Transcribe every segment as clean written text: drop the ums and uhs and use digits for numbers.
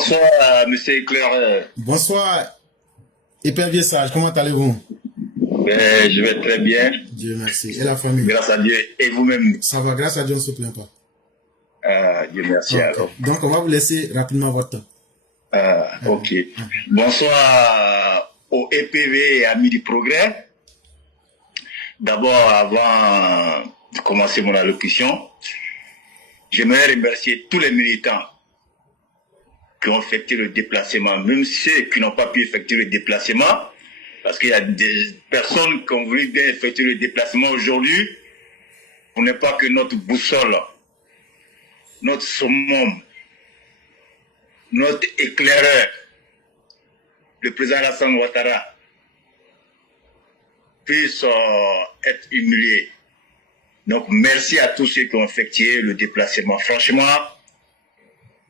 Bonsoir, monsieur éclaireur. Bonsoir, épervier sage, comment allez-vous? Je vais très bien. Dieu merci. Et la famille? Grâce à Dieu. Et vous-même? Ça va, grâce à Dieu, on ne se plaint pas. Dieu merci Okay. alors. Donc, on va vous laisser rapidement votre temps. Ok. Bonsoir au EPV et Amis du Progrès. D'abord, avant de commencer mon allocution, j'aimerais remercier tous les militants qui ont effectué le déplacement, même ceux qui n'ont pas pu effectuer le déplacement, parce qu'il y a des personnes qui ont voulu bien effectuer le déplacement aujourd'hui. Vous n'êtes pas que notre boussole, notre summum, notre éclaireur, le président Alassane Ouattara, puisse être humilié. Donc, merci à tous ceux qui ont effectué le déplacement. Franchement,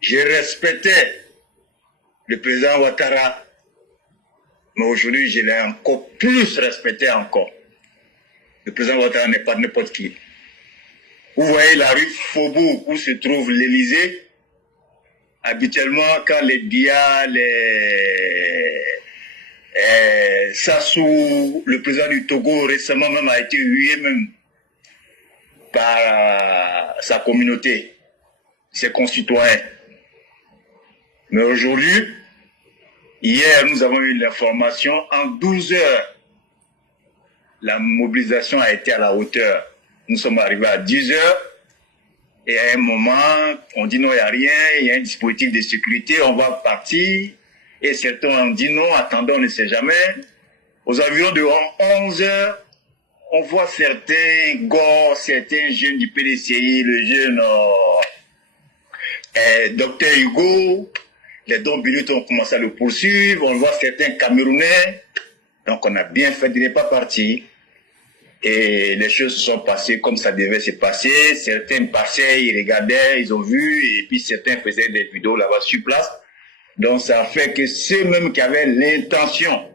j'ai respecté le président Ouattara, mais aujourd'hui, je l'ai encore plus respecté encore. Le président Ouattara n'est pas n'importe qui. Vous voyez la rue Faubourg où se trouve l'Élysée. Habituellement, quand les Biya, Sassou, le président du Togo récemment même a été hué même par sa communauté, ses concitoyens. Mais aujourd'hui, hier, nous avons eu l'information, en 12 heures, la mobilisation a été à la hauteur. Nous sommes arrivés à 10 heures, et à un moment, on dit non, il n'y a rien, il y a un dispositif de sécurité, on va partir. Et certains ont dit non, attendons, on ne sait jamais. Aux environs de 11 heures, on voit certains gars, certains jeunes du PDCI, le jeune Docteur Hugo, les dons Bilut ont commencé à le poursuivre, on voit certains Camerounais. Donc on a bien fait de ne pas partir. Et les choses se sont passées comme ça devait se passer. Certains passaient, ils regardaient, ils ont vu, et puis certains faisaient des vidéos là-bas sur place. Donc ça a fait que ceux-mêmes qui avaient l'intention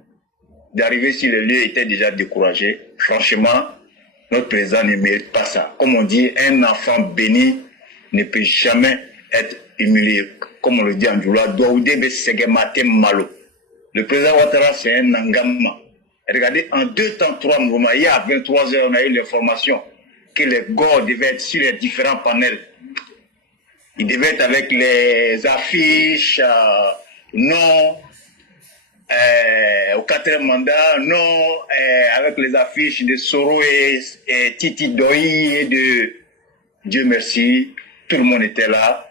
d'arriver sur le lieu étaient déjà découragés. Franchement, notre président ne mérite pas ça. Comme on dit, un enfant béni ne peut jamais être humilié. Comme on le dit en Djoula, le président Ouattara, c'est un engagement. Regardez, en 2 temps, 3 mouvements, il y a 23 heures, on a eu l'information que les gars devaient être sur les différents panels. Ils devaient être avec les affiches, non, au 4e mandat, non, avec les affiches de Soro et Titi Doi et de Dieu merci, tout le monde était là.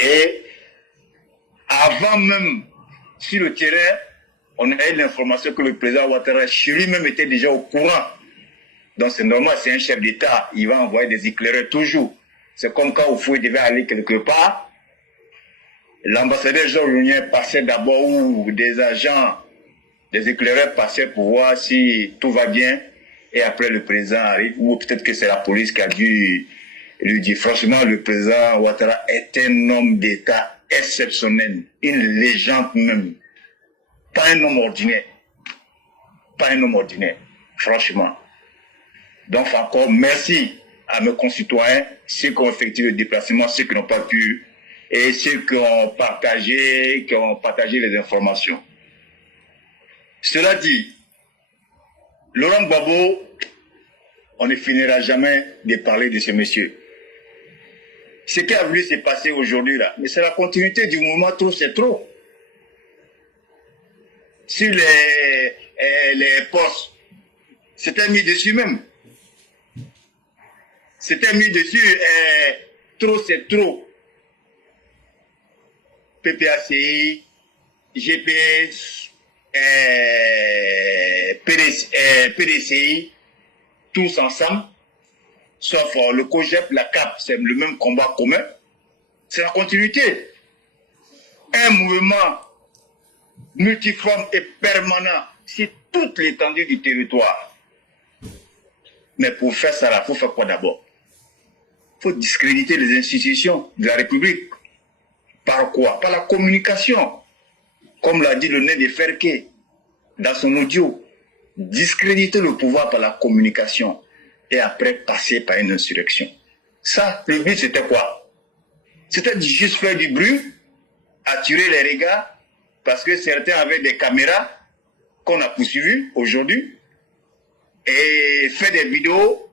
Et avant même, sur le terrain, on a eu l'information que le président Ouattara, lui-même, était déjà au courant. Donc c'est normal, c'est un chef d'État, il va envoyer des éclaireurs toujours. C'est comme quand Oufoué devait aller quelque part, l'ambassadeur Georges Lounier passait d'abord où des agents, des éclaireurs passaient pour voir si tout va bien, et après le président arrive, ou peut-être que c'est la police qui a dû lui dire. Franchement, le président Ouattara est un homme d'État exceptionnel, une légende même. Pas un homme ordinaire. Pas un homme ordinaire, franchement. Donc encore, merci à mes concitoyens, ceux qui ont effectué le déplacement, ceux qui n'ont pas pu, et ceux qui ont partagé les informations. Cela dit, Laurent Gbagbo, on ne finira jamais de parler de ce monsieur. Ce qui a voulu se passer aujourd'hui là, mais c'est la continuité du mouvement Trop c'est trop. Sur les postes, c'était mis dessus même. C'était mis dessus, trop c'est trop. PPACI, GPS, PDCI, tous ensemble, sauf le COGEP, la CAP, c'est le même combat commun. C'est la continuité. Un mouvement multiforme et permanent sur toute l'étendue du territoire. Mais pour faire ça, il faut faire quoi d'abord? Il faut discréditer les institutions de la République. Par quoi? Par la communication. Comme l'a dit le nez de Ferké dans son audio. Discréditer le pouvoir par la communication et après passer par une insurrection. Ça, le but c'était quoi? C'était juste faire du bruit attirer les regards parce que certains avaient des caméras qu'on a poursuivies aujourd'hui et fait des vidéos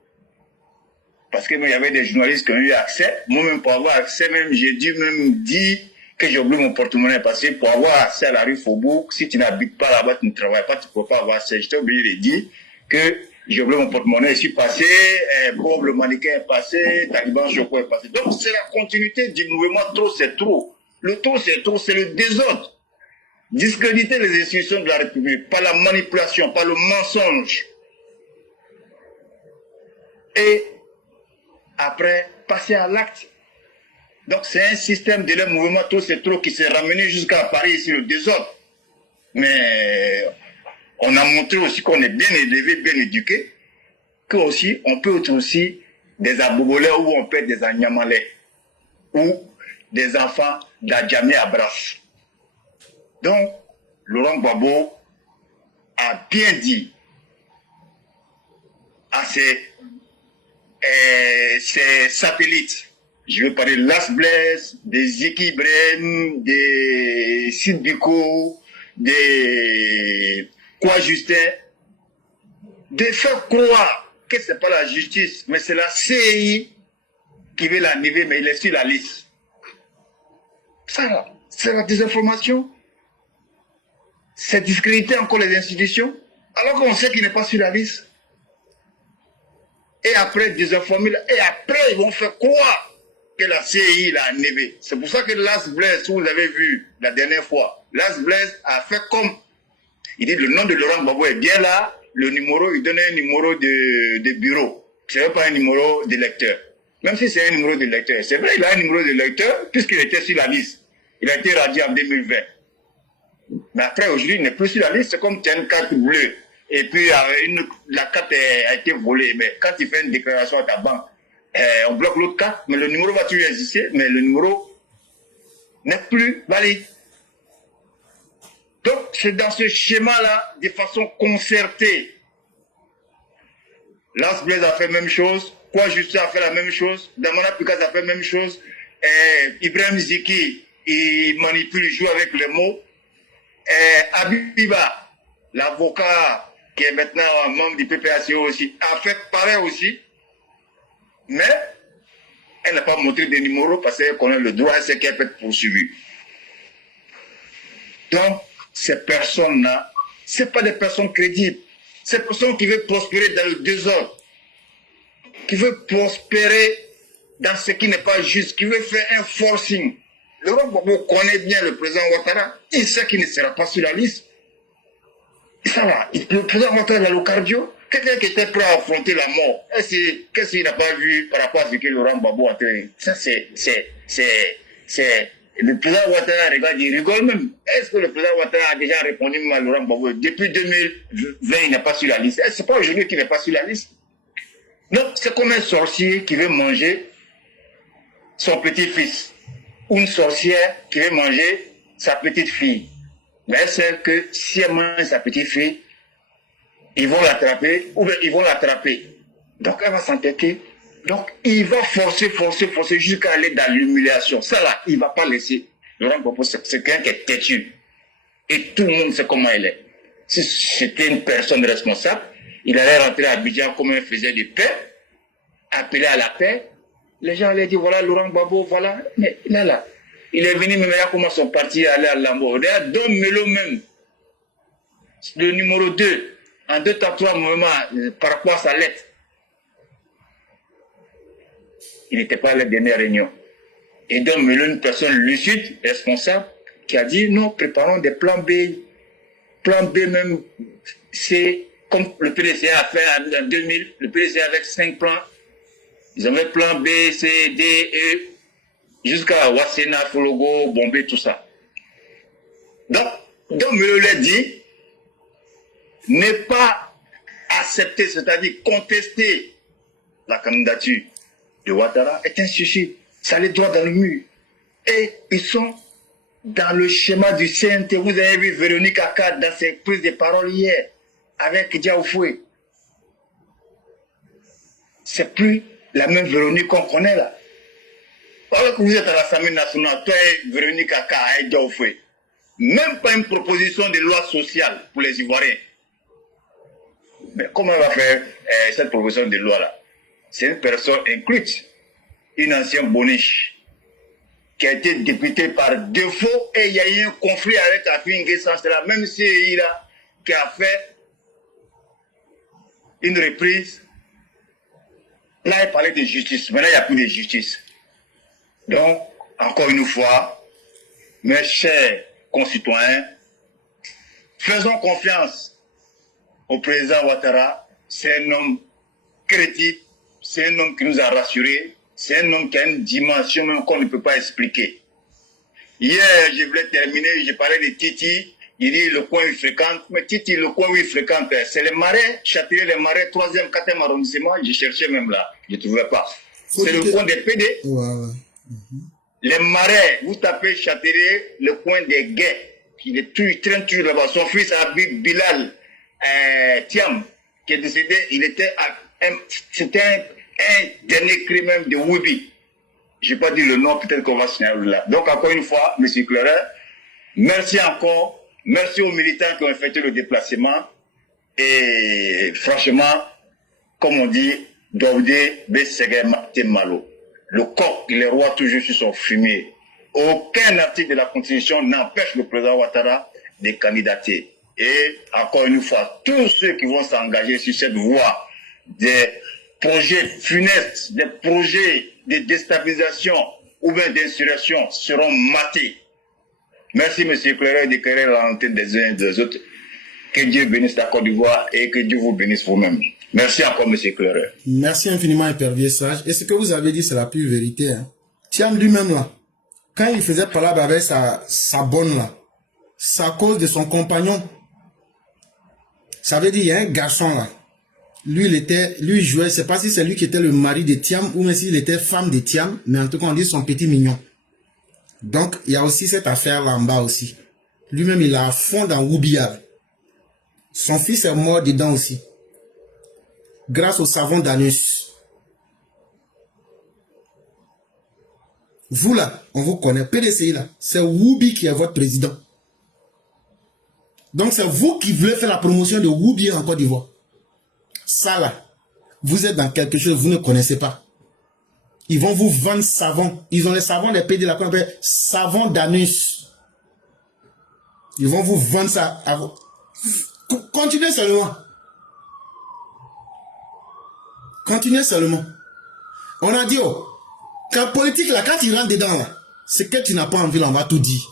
parce qu'il y avait des journalistes qui ont eu accès. Moi-même, pour avoir accès, même j'ai dû même dire que j'ai oublié mon porte-monnaie parce que pour avoir accès à la rue Faubourg, si tu n'habites pas là-bas, tu ne travailles pas, tu ne peux pas avoir accès. J'étais obligé de dire que j'ai oublié mon porte-monnaie, je suis passé, Bob le mannequin est passé, Taliban Joko est passé. Donc c'est la continuité du mouvement trop, c'est trop. Le trop, c'est trop, c'est le désordre. Discréditer les institutions de la République par la manipulation, par le mensonge. Et après, passer à l'acte. Donc c'est un système de le mouvement trop, c'est trop qui s'est ramené jusqu'à Paris, ici, le désordre. Mais on a montré aussi qu'on est bien élevé, bien éduqué, qu'aussi on peut être aussi des abobolais ou on peut être des agnamalais ou des enfants d'Adjamé à Brasse. Donc, Laurent Gbagbo a bien dit à ses satellites, je vais parler de Las Blaise, des Ziki Ibrahim, des Sidbiko, des Quoi Justin, de faire croire que ce n'est pas la justice, mais c'est la CI qui veut l'enlever, mais il est sur la liste. Ça, c'est la désinformation. C'est discréditer encore les institutions, alors qu'on sait qu'il n'est pas sur la liste. Et après, désinformer, et après, ils vont faire croire que la CI l'a enlevé. C'est pour ça que Las Blaise, vous l'avez vu la dernière fois, Las Blaise a fait comme, il dit le nom de Laurent Gbagbo est bien là, le numéro, il donne un numéro de bureau. Ce n'est pas un numéro de lecteur. Même si c'est un numéro de lecteur. C'est vrai, il a un numéro de lecteur, puisqu'il était sur la liste. Il a été radié en 2020. Mais après, aujourd'hui, il n'est plus sur la liste. C'est comme tu as une carte bleue. Et puis, la carte a été volée. Mais quand tu fais une déclaration à ta banque, on bloque l'autre carte, mais le numéro va toujours exister, mais le numéro n'est plus valide. Donc, c'est dans ce schéma-là, de façon concertée. Las Blaise a fait la même chose, Quoi Justin a fait la même chose, Damana Pikas a fait la même chose, Ibrahim Ziki, il manipule, il joue avec les mots. Abiba, l'avocat qui est maintenant membre du PPACO aussi, a fait pareil aussi, mais elle n'a pas montré de numéro parce qu'elle connaît le droit, c'est qu'elle peut être poursuivie. Donc, ces personnes-là, ce ne sont pas des personnes crédibles. Ces personnes qui veulent prospérer dans le désordre, qui veulent prospérer dans ce qui n'est pas juste, qui veulent faire un forcing. Laurent Gbagbo connaît bien le président Ouattara. Il sait qu'il ne sera pas sur la liste. Ça va. Le président Ouattara dans le cardio, quelqu'un qui était prêt à affronter la mort. Qu'est-ce qu'il n'a pas vu par rapport à ce que Laurent Gbagbo a fait? Ça, c'est... Le président Ouattara regarde, il rigole même. Est-ce que le président Ouattara a déjà répondu à Laurent Gbagbo? Depuis 2020, il n'est pas sur la liste. Ce n'est pas aujourd'hui qu'il n'est pas sur la liste. Donc, c'est comme un sorcier qui veut manger son petit-fils. Ou une sorcière qui veut manger sa petite fille. Mais elle sait que si elle mange sa petite fille, ils vont l'attraper, ou bien ils vont l'attraper. Donc, elle va s'entêter. Donc, il va forcer jusqu'à aller dans l'humiliation. Ça là, il ne va pas laisser. Laurent Gbagbo, c'est quelqu'un qui est têtu. Et tout le monde sait comment il est. Si c'était une personne responsable, il allait rentrer à Abidjan comme un faisait de paix, appeler à la paix. Les gens allaient dire, voilà Laurent Gbagbo, voilà. Mais là, il est venu, mais là, comment son parti allait à Lambo. Regarde, Dom Melo même, le numéro 2, en 2 temps 3 moments, par rapport à sa lettre. Il n'était pas à la dernière réunion. Et donc, Melo, une personne lucide, responsable, qui a dit, non, préparons des plans B. Plan B même, c'est comme le PDC a fait en 2000, le PDC avec 5 plans. Ils avaient plan B, C, D, E, jusqu'à Wassena, Fologo, Bombay, tout ça. Donc Melo l'a dit, ne pas accepter, c'est-à-dire contester la candidature de Ouattara est un suicide. Ça les droit dans le mur. Et ils sont dans le schéma du CNT. Vous avez vu Véronique Akkad dans ses prises de parole hier avec Diaoufoué. C'est plus la même Véronique qu'on connaît là. Alors que vous êtes à l'Assemblée nationale, toi et Véronique Aka et Diaoufé, même pas une proposition de loi sociale pour les Ivoiriens. Mais comment elle va faire cette proposition de loi-là? C'est une personne incluse, une ancienne boniche, qui a été députée par défaut et il y a eu un conflit avec Afingue sans cela, même si il a qui a fait une reprise. Là, il parlait de justice. Maintenant, il n'y a plus de justice. Donc, encore une fois, mes chers concitoyens, faisons confiance au président Ouattara. C'est un homme crédible, c'est un homme qui nous a rassurés, c'est un homme qui a une dimension même qu'on ne peut pas expliquer. Hier, je voulais terminer, je parlais de Titi, il dit le coin où il fréquente, mais Titi, le coin où il fréquente, c'est les marais, Châtelet, les marais, 3e, 4e arrondissement, je cherchais même là, je ne trouvais pas. C'est le coin des PD. Ouais. Les marais, vous tapez Châtelet, le coin des gays, il traîne toujours là-bas. Son fils Habib Bilal Thiam, qui est décédé, c'était un dernier cri même de Woubi. Je n'ai pas dit le nom, peut-être qu'on va signaler là. Donc encore une fois, M. Claire, merci encore. Merci aux militants qui ont effectué le déplacement. Et franchement, comme on dit, Daoudé, Bességué, Malo. Le coq, il est roi toujours sur son fumier. Aucun article de la Constitution n'empêche le président Ouattara de candidater. Et encore une fois, tous ceux qui vont s'engager sur cette voie des projets funestes, des projets de déstabilisation ou bien d'insurrection seront matés. Merci, M. Claire, d'éclairer la lanterne des uns et des autres. Que Dieu bénisse la Côte d'Ivoire et que Dieu vous bénisse vous-même. Merci encore, M. Claire. Merci infiniment, Épervier Sage. Et ce que vous avez dit, c'est la pure vérité. Hein. Thiam lui-même, là, quand il faisait palabre avec sa bonne, là, c'est à cause de son compagnon. Ça veut dire, il y a un garçon, là. Lui, il jouait, je ne sais pas si c'est lui qui était le mari de Thiam ou même s'il était femme de Thiam, mais en tout cas, on dit son petit mignon. Donc, il y a aussi cette affaire-là en bas aussi. Lui-même, il a à fond dans Woubial. Son fils est mort dedans aussi. Grâce au savon d'anus. Vous là, on vous connaît. PDCI là, c'est Woubi qui est votre président. Donc, c'est vous qui voulez faire la promotion de Woubi en Côte d'Ivoire. Ça là, vous êtes dans quelque chose que vous ne connaissez pas. Ils vont vous vendre savon. Ils ont les savons des PD là qu'on appelle savon d'anus. Ils vont vous vendre ça à vous. Continuez seulement. Continuez seulement. On a dit, oh, qu'en politique là, quand tu rentres dedans là, c'est que tu n'as pas envie là, on va tout dire.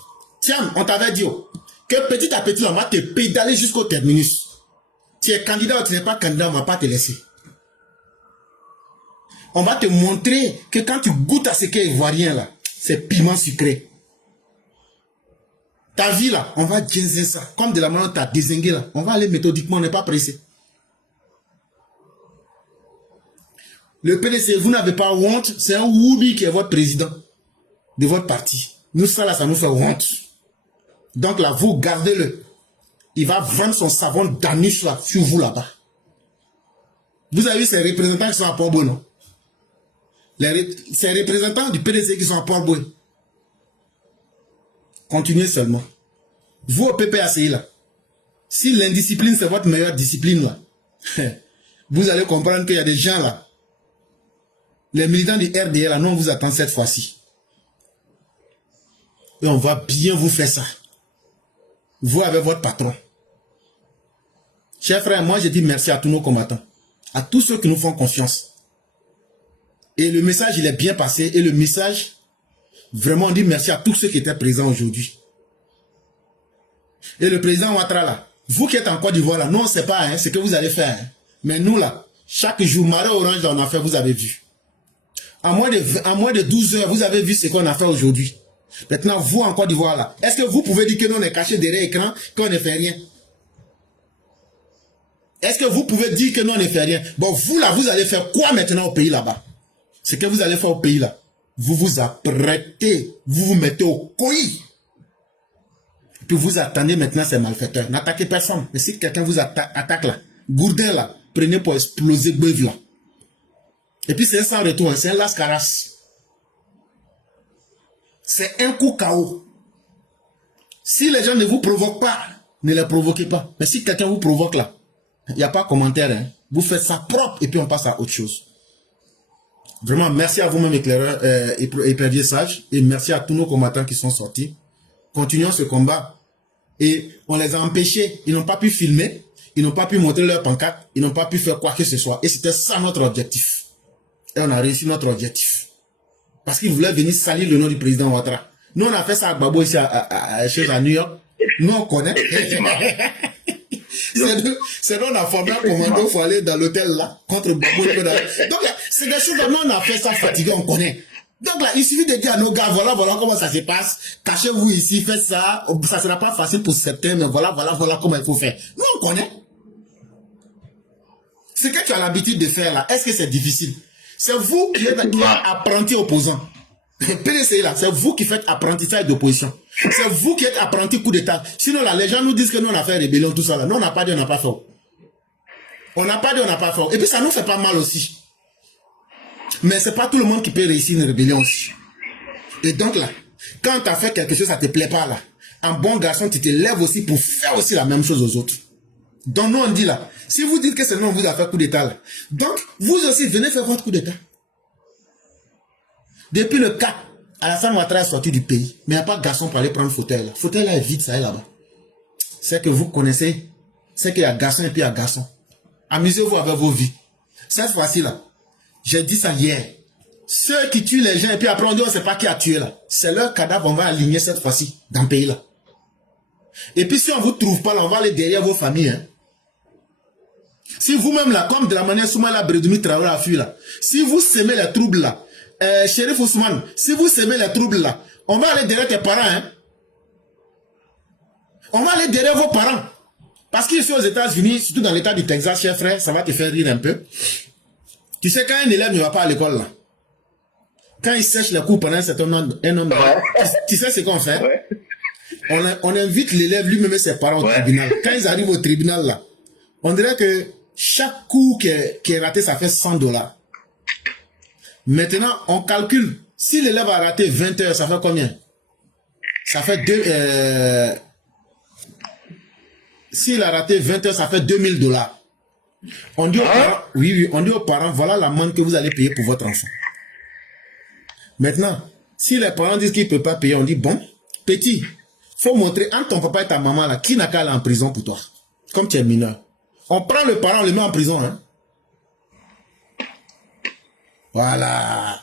Tiens, on t'avait dit, oh, que petit à petit là, on va te pédaler jusqu'au terminus. Tu es candidat ou tu n'es pas candidat, on ne va pas te laisser. On va te montrer que quand tu goûtes à ce qu'est ivoirien là, c'est piment sucré. Ta vie là, on va ginzer ça. Comme de la manière dont tu as dézingué là, on va aller méthodiquement, on n'est pas pressé. Le PDC, vous n'avez pas honte, c'est un Woubi qui est votre président de votre parti. Nous, ça là, ça nous fait honte. Donc là, vous gardez-le. Il va vendre son savon d'anus là, sur vous là-bas. Vous avez vu ces représentants qui sont à Port-Boué, non? Ces représentants du PDC qui sont à Port-Boué. Continuez seulement. Vous au PPACI là, si l'indiscipline c'est votre meilleure discipline là, vous allez comprendre qu'il y a des gens là, les militants du RDR là, nous on vous attend cette fois-ci. Et on va bien vous faire ça. Vous avec votre patron. Chers frères, moi je dis merci à tous nos combattants, à tous ceux qui nous font confiance. Et le message il est bien passé et le message, vraiment on dit merci à tous ceux qui étaient présents aujourd'hui. Et le président Ouattara là, vous qui êtes en Côte d'Ivoire là, nous on ne sait pas hein, ce que vous allez faire. Hein. Mais nous là, chaque jour, Marais Orange là on a fait, vous avez vu. En moins de 12 heures, vous avez vu ce qu'on a fait aujourd'hui. Maintenant, vous en Côte d'Ivoire là, est-ce que vous pouvez dire que nous on est caché derrière l'écran, qu'on ne fait rien? Est-ce que vous pouvez dire que nous on ne fait rien? Bon, vous là, vous allez faire quoi maintenant au pays là-bas? Ce que vous allez faire au pays là, vous vous apprêtez, vous vous mettez au coï. Puis vous attendez maintenant ces malfaiteurs. N'attaquez personne. Mais si quelqu'un vous attaque là, Gourdin là, prenez pour exploser Beuve là. Et puis c'est un sans retour, c'est un lascaras. C'est un coup KO. Si les gens ne vous provoquent pas, ne les provoquez pas. Mais si quelqu'un vous provoque là, il n'y a pas de commentaire. Hein. Vous faites ça propre et puis on passe à autre chose. Vraiment, merci à vous-même, éclaireur, épervier sage. Et merci à tous nos combattants qui sont sortis. Continuons ce combat. Et on les a empêchés. Ils n'ont pas pu filmer. Ils n'ont pas pu montrer leur pancarte. Ils n'ont pas pu faire quoi que ce soit. Et c'était ça notre objectif. Et on a réussi notre objectif. Parce qu'ils voulaient venir salir le nom du président Ouattara. Nous, on a fait ça à Gbagbo ici à New York. Nous, on connaît. C'est nous, on a formé un commando, il faut aller dans l'hôtel là, contre Gbagbo. Donc, c'est des choses que nous, on a fait ça fatigué, on connaît. Donc là, il suffit de dire à nos gars, voilà comment ça se passe. Cachez-vous ici, faites ça. Ça sera pas facile pour certains, mais voilà comment il faut faire. Nous, on connaît. Ce que tu as l'habitude de faire là, est-ce que c'est difficile? C'est vous qui êtes apprenti opposant. PDC là, c'est vous qui faites apprentissage d'opposition. C'est vous qui êtes apprenti coup d'état. Sinon là, les gens nous disent que nous on a fait rébellion, tout ça là. Nous on n'a pas dit, on n'a pas fait. On n'a pas dit, on n'a pas fait. Et puis ça nous fait pas mal aussi. Mais c'est pas tout le monde qui peut réussir une rébellion aussi. Et donc là, quand tu as fait quelque chose, ça te plaît pas là. Un bon garçon, tu te lèves aussi pour faire aussi la même chose aux autres. Donc nous on dit là, si vous dites que c'est nous on vous a fait coup d'état là, donc vous aussi venez faire votre coup d'état. Depuis le 4, Alassane Ouattara est sorti du pays, mais il n'y a pas de garçon pour aller prendre le fauteuil là. Le fauteuil là est vide, ça est là-bas. C'est que vous connaissez, c'est qu'il y a garçon et puis il y a garçon. Amusez-vous avec vos vies. Cette fois-ci là, j'ai dit ça hier. Ceux qui tuent les gens et puis après on dit on ne sait pas qui a tué là. C'est leur cadavre, on va aligner cette fois-ci dans le pays là. Et puis si on ne vous trouve pas là, on va aller derrière vos familles. Hein. Si vous-même là, comme de la manière Soumala Bredoumi Traoré a fui là, si vous semez les troubles là, Chérif Ousmane, si vous semez les troubles là, on va aller derrière tes parents. Hein? On va aller derrière vos parents. Parce qu'ici aux États-Unis, surtout dans l'état du Texas, cher frère, ça va te faire rire un peu. Tu sais, quand un élève ne va pas à l'école là, quand il sèche les cours pendant un certain nombre, tu sais ce qu'on fait? Ouais. On invite l'élève lui-même et ses parents au tribunal. Quand ils arrivent au tribunal là, on dirait que chaque cours qui est raté, ça fait $100. Maintenant, on calcule. Si l'élève a raté 20 heures, ça fait combien? Ça fait s'il a raté 20 heures, ça fait $2000. On dit aux parents, oui, on dit aux parents, voilà l'amende que vous allez payer pour votre enfant. Maintenant, si les parents disent qu'ils ne peuvent pas payer, on dit, bon, petit, faut montrer entre ton papa et ta maman là, qui n'a qu'à aller en prison pour toi. Comme tu es mineur. On prend le parent, on le met en prison. Hein? Voilà.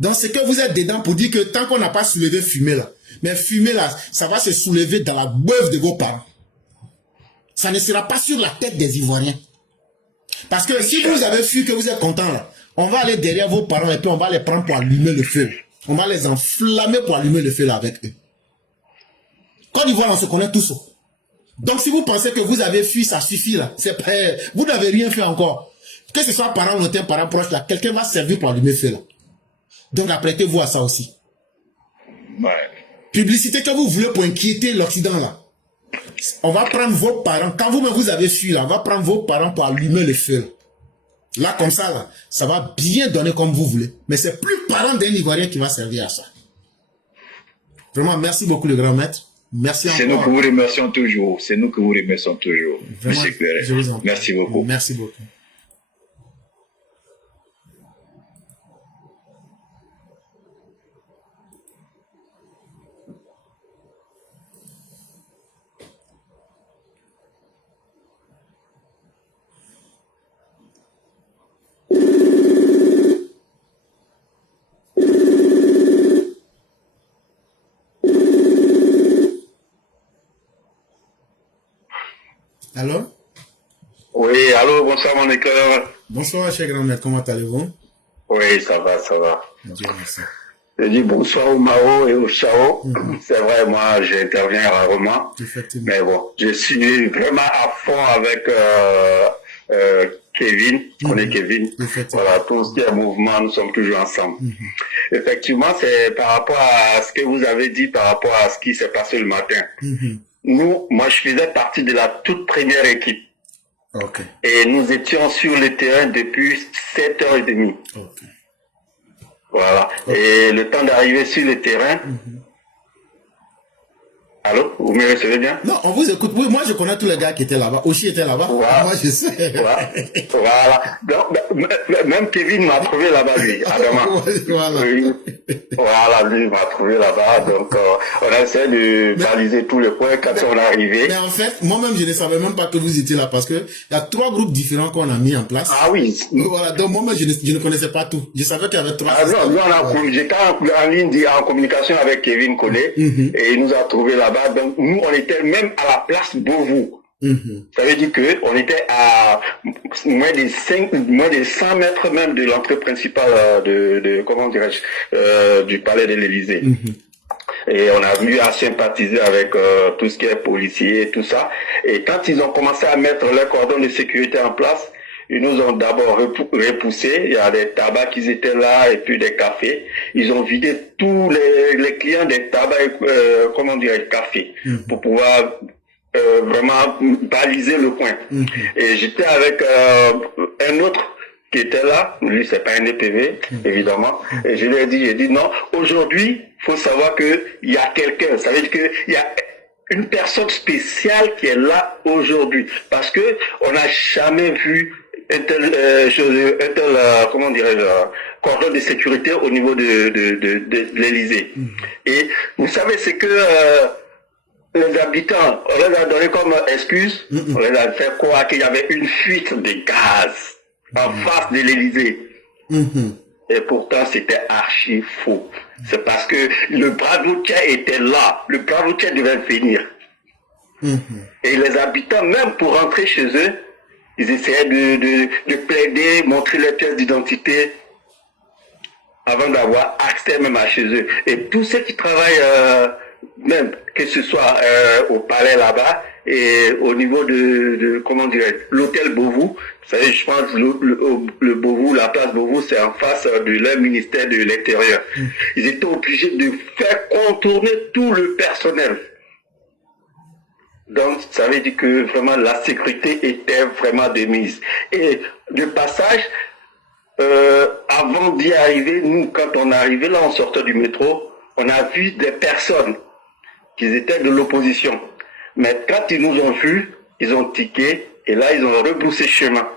Donc, c'est que vous êtes dedans pour dire que tant qu'on n'a pas soulevé fumée là, mais fumée là, ça va se soulever dans la beuve de vos parents. Ça ne sera pas sur la tête des Ivoiriens. Parce que si vous avez fui que vous êtes content là, on va aller derrière vos parents et puis on va les prendre pour allumer le feu. On va les enflammer pour allumer le feu là avec eux. Côte d'Ivoire, on se connaît tous. Donc, si vous pensez que vous avez fui, ça suffit là. C'est prêt. Vous n'avez rien fait encore. Que ce soit parents lointains, parents proches là, quelqu'un va servir pour allumer le feu là. Donc, apprêtez-vous à ça aussi. Ouais. Publicité que vous voulez pour inquiéter l'Occident là. On va prendre vos parents. Quand vous-même vous avez fui là, on va prendre vos parents pour allumer le feu là. Là, comme ça là, ça va bien donner comme vous voulez. Mais c'est plus parent d'un Ivoirien qui va servir à ça. Vraiment, merci beaucoup le grand maître. Merci encore. C'est nous que vous remercions toujours. C'est nous que vous remercions toujours. Vraiment, Monsieur Cléré. Merci beaucoup. Merci beaucoup. Allô? Oui, allô, bonsoir mon éclaireur. Bonsoir, cher grand maître, comment allez-vous? Oui, ça va, ça va. Dieu merci. Je dis bonsoir au Mao et au Chao. C'est vrai, moi, j'interviens rarement. Effectivement. Mais bon, je suis vraiment à fond avec Kevin. On connaît Kevin. Voilà, tout ce qui est mouvement, nous sommes toujours ensemble. Effectivement, c'est par rapport à ce que vous avez dit, par rapport à ce qui s'est passé le matin. Moi, je faisais partie de la toute première équipe. Okay. Et nous étions sur le terrain depuis 7h30. Okay. Voilà. Et le temps d'arriver sur le terrain, allô, vous me recevez bien? Non, on vous écoute. Oui, moi, je connais tous les gars qui étaient là-bas. Oshi était là-bas. Voilà. Moi, je sais. Voilà. Voilà. Donc, même Kevin m'a trouvé là-bas, lui, Adama. Voilà. Oui. Voilà, lui m'a trouvé là-bas. Donc, on a essayé de baliser tous les points quand on est arrivé. Mais en fait, moi-même, je ne savais même pas que vous étiez là parce que il y a 3 groupes différents qu'on a mis en place. Ah oui. Voilà. Donc, moi-même, je ne connaissais pas tout. Je savais qu'il y avait 3 non, j'étais en ligne, en communication avec Kevin Collet, et il nous a trouvé là-bas. Donc, nous, on était même à la place Beauvau. Ça veut dire que on était à moins de 100 mètres même de l'entrée principale comment dirais-je, du palais de l'Élysée. Et on a eu à sympathiser avec tout ce qui est policier et tout ça. Et quand ils ont commencé à mettre leurs cordons de sécurité en place, ils nous ont d'abord repoussés. Il y a des tabacs qui étaient là et puis des cafés. Ils ont vidé tous les clients des tabacs, comment dirais-je, cafés, pour pouvoir vraiment baliser le coin. Et j'étais avec un autre qui était là, lui c'est pas un DPV, évidemment, et je lui ai dit non, aujourd'hui, faut savoir que il y a quelqu'un, ça veut dire que il y a une personne spéciale qui est là aujourd'hui, parce que on n'a jamais vu comment dirais-je, cordon de sécurité au niveau de l'Élysée. Et vous savez, c'est que les habitants, on les a donné comme excuse, on les a fait croire qu'il y avait une fuite de gaz en face de l'Élysée. Et pourtant, c'était archi faux. C'est parce que le bravo-tiers était là. Le bravo-tiers devait venir. Et les habitants, même pour rentrer chez eux, ils essayaient de plaider, montrer les pièces d'identité avant d'avoir accès même à chez eux. Et tous ceux qui travaillent, même que ce soit au palais là-bas et au niveau de comment dirais l'hôtel Beauvau, vous savez, je pense le Beauvau, la place Beauvau, c'est en face de leur ministère de l'Intérieur. Ils étaient obligés de faire contourner tout le personnel. Donc, ça veut dire que vraiment la sécurité était vraiment de mise. Et de passage, avant d'y arriver, nous, quand on est arrivé là, on sortait du métro, on a vu des personnes qui étaient de l'opposition. Mais quand ils nous ont vus, ils ont tiqué et là, ils ont rebroussé chemin.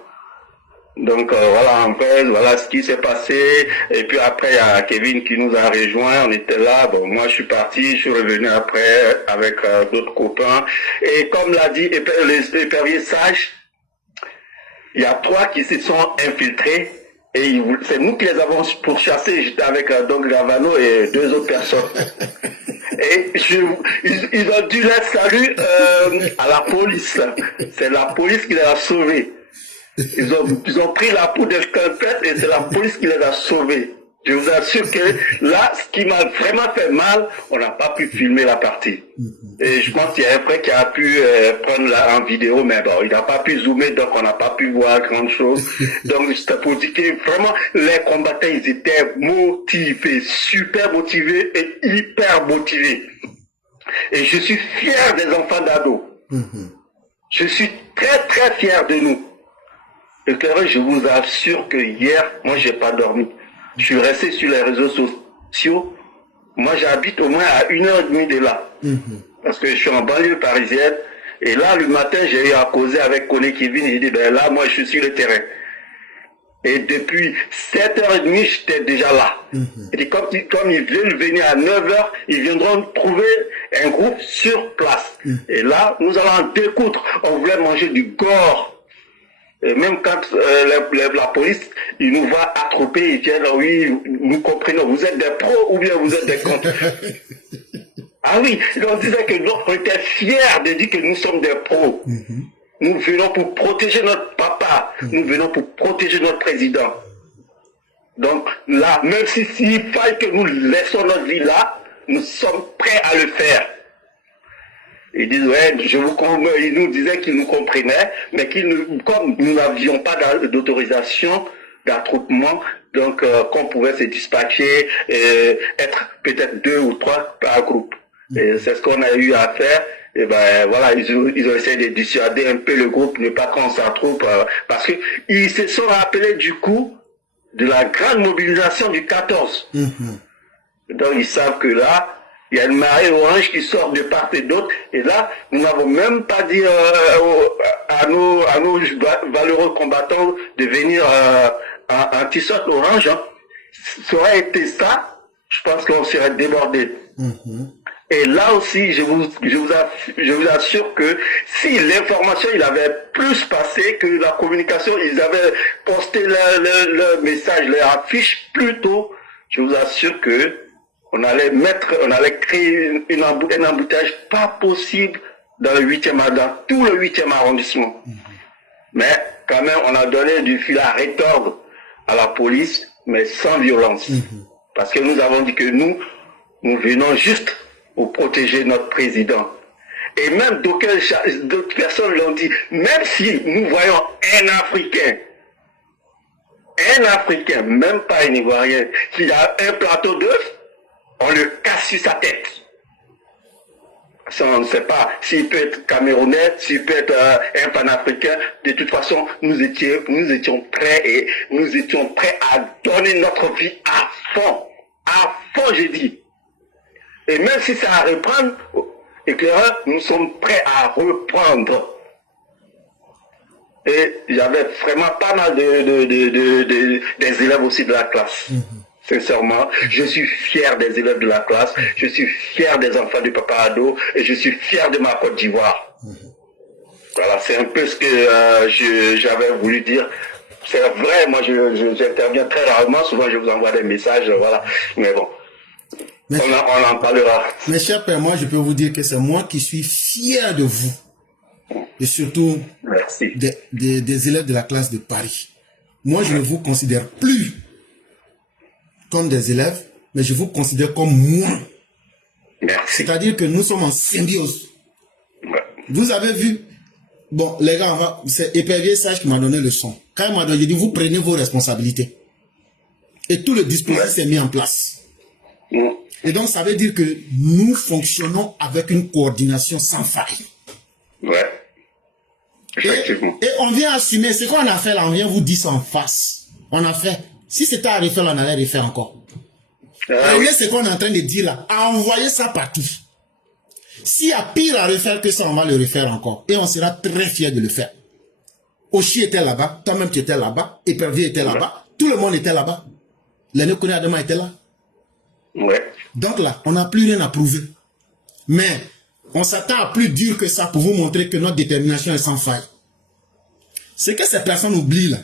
Donc voilà, en fait, voilà ce qui s'est passé. Et puis après, il y a Kevin qui nous a rejoint. On était là. Bon, moi, je suis parti. Je suis revenu après avec d'autres copains. Et comme l'a dit l'épervier sage, il y a 3 qui se sont infiltrés. Et c'est nous qui les avons pourchassés. J'étais avec Don Gravano et 2 autres personnes. Et ils ont dû leur salut à la police. C'est la police qui les a sauvés. Ils ont pris la peau de sculpette et c'est la police qui les a sauvés. Je vous assure que là, ce qui m'a vraiment fait mal, on n'a pas pu filmer la partie. Et je pense qu'il y a un frère qui a pu prendre là en vidéo, mais bon, il n'a pas pu zoomer, donc on n'a pas pu voir grand chose. Donc, c'était pour dire que vraiment, les combattants, ils étaient motivés, super motivés et hyper motivés. Et je suis fier des enfants d'ado. Je suis très, très fier de nous. Et que je vous assure que hier, moi, j'ai pas dormi. Je suis resté sur les réseaux sociaux. Moi, j'habite au moins à 1h30 de là. Parce que je suis en banlieue parisienne. Et là, le matin, j'ai eu à causer avec Collet Kevin. Il dit, ben là, moi, je suis sur le terrain. Et depuis 7h30, j'étais déjà là. Et comme ils viennent venir à 9h, ils viendront trouver un groupe sur place. Et là, nous allons en découdre. On voulait manger du gore. Et même quand la police, ils nous voient attroper, ils viennent, oui, nous comprenons, vous êtes des pros ou bien vous êtes des contre. Ah oui, on disait que nous, on était fiers de dire que nous sommes des pros. Nous venons pour protéger notre papa, nous venons pour protéger notre président. Donc là, même s'il faille que nous laissons notre vie là, nous sommes prêts à le faire. Ils disent, ouais, ils nous disaient qu'ils nous comprenaient, mais comme nous n'avions pas d'autorisation d'attroupement, donc qu'on pouvait se dispatcher, être peut-être 2 ou 3 par groupe. Et c'est ce qu'on a eu à faire. Et ben voilà, ils ont essayé de dissuader un peu le groupe, ne pas qu'on s'attroupe, parce que ils se sont rappelés du coup de la grande mobilisation du 14. Donc ils savent que là, il y a une marée orange qui sort de part et d'autre. Et là, nous n'avons même pas dit à nos valeureux combattants de venir en t-shirt orange. Hein. Ça aurait été ça, je pense qu'on serait débordé. Et là aussi, je vous assure que si l'information, il avait plus passé que la communication, ils avaient posté leur message, leur affiche plus tôt, je vous assure que on allait créer un embouteillage pas possible dans tout le 8e arrondissement. Mais quand même, on a donné du fil à retordre à la police, mais sans violence. Parce que nous avons dit que nous venons juste pour protéger notre président. Et même d'autres personnes l'ont dit, même si nous voyons un Africain, même pas un Ivoirien, qui a un plateau d'œufs, on le casse sur sa tête. Ça, on ne sait pas s'il peut être camerounais, s'il peut être un panafricain. De toute façon, nous étions prêts à donner notre vie à fond, j'ai dit. Et même si ça à reprendre, éclaireur, nous sommes prêts à reprendre. Et j'avais vraiment pas mal des élèves aussi de la classe. Sincèrement, je suis fier des élèves de la classe, je suis fier des enfants du Papa Ado et je suis fier de ma Côte d'Ivoire. Voilà, c'est un peu ce que j'avais voulu dire. C'est vrai, moi j'interviens très rarement, souvent je vous envoie des messages, voilà. Mais bon, on en parlera. Mes chers pères, moi je peux vous dire que c'est moi qui suis fier de vous. Et surtout des élèves de la classe de Paris. Moi je ne vous considère plus comme des élèves, mais je vous considère comme moi. C'est-à-dire que nous sommes en symbiose. Vous avez vu, bon les gars, c'est Épervier Sage qui m'a donné le son. Quand il m'a donné, j'ai dit vous prenez vos responsabilités. Et tout le dispositif s'est mis en place. Et donc ça veut dire que nous fonctionnons avec une coordination sans faille. Effectivement. Et on vient assumer, ce qu'on a fait là, on vient vous dire ça en face. On a fait. Si c'était à refaire, on allait refaire encore. Ce qu'on est en train de dire là, à envoyer ça partout. S'il y a pire à refaire que ça, on va le refaire encore. Et on sera très fiers de le faire. Oshi était là-bas, toi-même tu étais là-bas, Épervier était là-bas, tout le monde était là-bas. L'année Kone Adama était là. Donc là, on n'a plus rien à prouver. Mais on s'attend à plus dur que ça pour vous montrer que notre détermination est sans faille. Ce que ces personnes oublient là,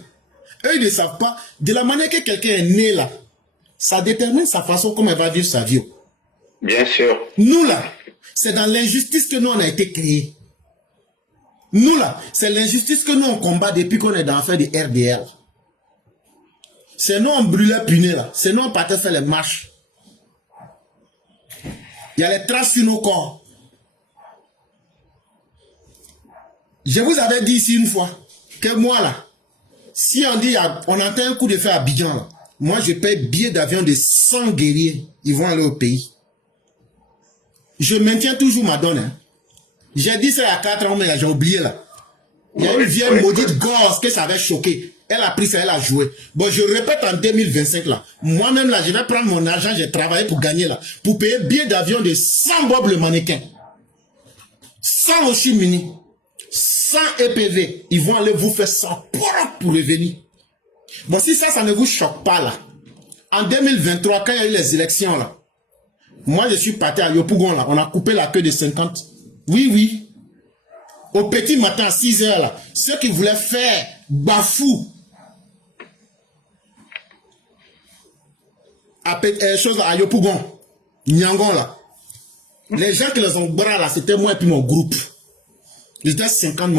eux ils ne savent pas, de la manière que quelqu'un est né là, ça détermine sa façon comme elle va vivre sa vie. Bien sûr. Nous là, c'est dans l'injustice que nous on a été créés. Nous là, c'est l'injustice que nous on combat depuis qu'on est dans l'affaire du RDL. C'est nous on brûlait puné là, c'est nous on partait faire les marches. Il y a les traces sur nos corps. Je vous avais dit ici une fois que moi là, si on dit on entend un coup de feu à Abidjan là, moi je paye billet d'avion de 100 guerriers, ils vont aller au pays. Je maintiens toujours ma donne. Hein. J'ai dit ça il y a 4 ans, mais là j'ai oublié là. Il y a une vieille maudite gosse que ça avait choqué. Elle a pris ça, elle a joué. Bon, je répète en 2025 là. Moi-même là, je vais prendre mon argent, j'ai travaillé pour gagner là. Pour payer billet d'avion de 100 Bob le mannequin. 100 Oshi Mini. 100 EPV. Ils vont aller vous faire ça pour revenir. Bon, si ça ne vous choque pas là. En 2023, quand il y a eu les élections là. Moi, je suis parti à Yopougon là. On a coupé la queue de 50. Oui. Au petit matin à 6 h là. Ceux qui voulaient faire Bafou. À Yopougon. Nyangon là. Les gens qui les ont bras là, c'était moi et puis mon groupe. Ils étaient 50, mais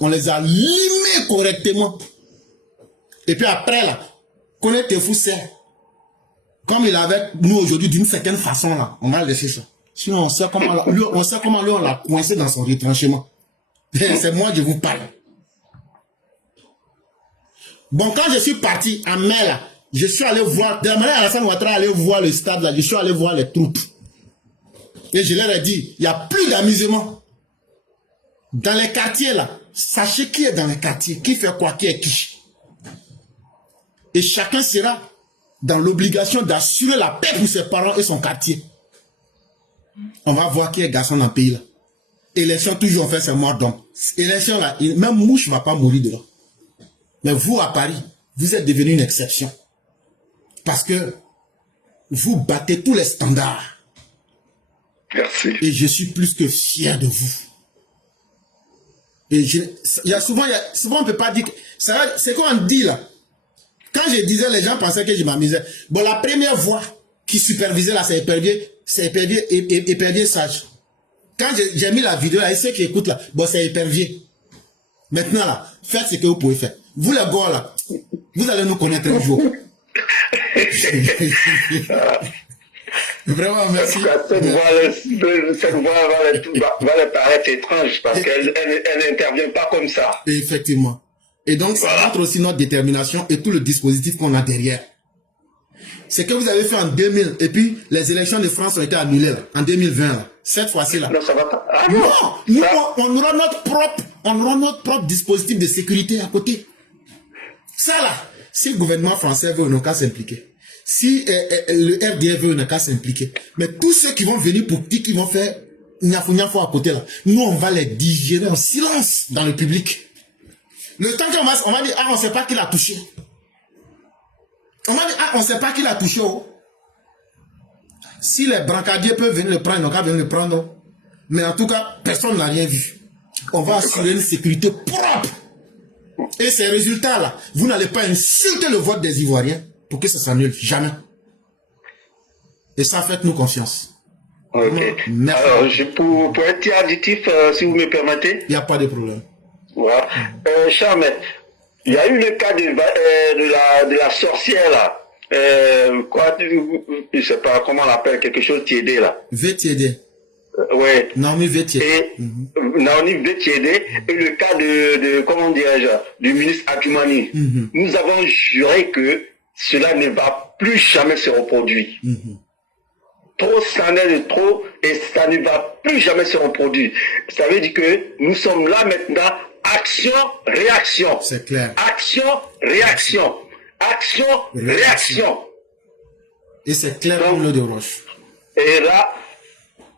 on les a limés correctement. Et puis après là, connaître fou c'est. Comme il avait nous aujourd'hui d'une certaine façon là, on va laisser ça. Sinon on sait comment lui on l'a coincé dans son retranchement. C'est moi je vous parle. Bon, quand je suis parti en mai là, je suis allé voir, de la manière Alassane Ouattara allait voir le stade là, je suis allé voir les troupes. Et je leur ai dit, il n'y a plus d'amusement. Dans les quartiers là, sachez qui est dans les quartiers, qui fait quoi, qui est qui. Et chacun sera dans l'obligation d'assurer la paix pour ses parents et son quartier. On va voir qui est garçon dans le pays là. Élection, toujours on fait ses morts d'homme. Élection là, même mouche ne va pas mourir dedans. Mais vous à Paris, vous êtes devenu une exception. Parce que vous battez tous les standards. Merci. Et je suis plus que fier de vous. Et souvent on ne peut pas dire que... C'est quoi on dit là? Quand je disais, les gens pensaient que je m'amusais. Bon, la première voix qui supervisait là, c'est Épervier Sage. Quand j'ai mis la vidéo là, et ceux qui écoutent là, bon, c'est Épervier. Maintenant là, faites ce que vous pouvez faire. Vous les gars là, vous allez nous connaître un jour. Vraiment, merci. Cette voix va leur paraître étrange parce qu'elle n'intervient pas comme ça. Effectivement. Et donc, ça montre aussi notre détermination et tout le dispositif qu'on a derrière. C'est que vous avez fait en 2000, et puis les élections de France ont été annulées là, en 2020. Là. Cette fois-ci là. Non, ça va pas. Ah, non, nous, on aura notre propre dispositif de sécurité à côté. Ça là, si le gouvernement français veut, on n'a qu'à s'impliquer. Si le RDF veut, on n'a qu'à s'impliquer. Mais tous ceux qui vont venir pour dire qu'ils vont faire niafou à côté là, nous on va les digérer en silence dans le public. Le temps qu'on va dire, ah, on ne sait pas qui l'a touché. On va dire, ah, on ne sait pas qui l'a touché. Oh. Si les brancadiers peuvent venir le prendre, ils n'ont qu'à venir le prendre. Mais en tout cas, personne n'a rien vu. On va assurer une sécurité propre. Et ces résultats-là, vous n'allez pas insulter le vote des Ivoiriens pour que ça s'annule. Jamais. Et ça, faites-nous confiance. Ok. Merci. Alors, pour être petit additif, si vous me permettez. Il n'y a pas de problème. Voilà. Cher maître, il y a eu le cas de la sorcière là. Quoi, je ne sais pas comment on l'appelle, quelque chose Tiédé là. Vétiédé. Ouais. Naomi Vétiédé. Et Naomi Vétiédé et le cas de comment dirais-je, du ministre Akoumani. Nous avons juré que cela ne va plus jamais se reproduire. Trop, ça n'est de trop et ça ne va plus jamais se reproduire. Ça veut dire que nous sommes là maintenant, action, réaction. C'est clair. Action, réaction. Action, réaction. Et c'est clair comme l'eau de roche. Et là,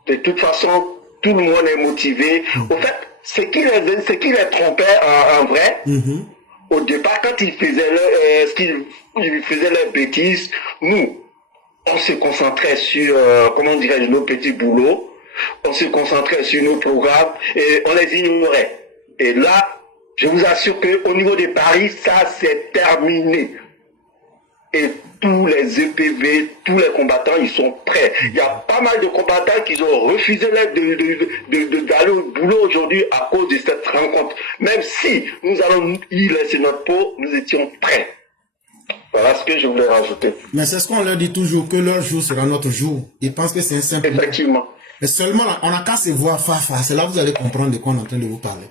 de toute façon, tout le monde est motivé. Au fait, ce qui les trompait en vrai, au départ, quand ils faisaient leurs bêtises, nous, on se concentrait sur, comment dirais-je, nos petits boulots, on se concentrait sur nos programmes et on les ignorait. Et là, je vous assure qu'au niveau de Paris, ça c'est terminé. Et tous les EPV, tous les combattants, ils sont prêts. Il y a pas mal de combattants qui ont refusé d'aller au boulot aujourd'hui à cause de cette rencontre. Même si nous allons y laisser notre peau, nous étions prêts. Voilà ce que je voulais rajouter. Mais c'est ce qu'on leur dit toujours, que leur jour sera notre jour. Ils pensent que c'est un simple... Effectivement. Mais seulement, on n'a qu'à se voir face à face. C'est là que vous allez comprendre de quoi on est en train de vous parler.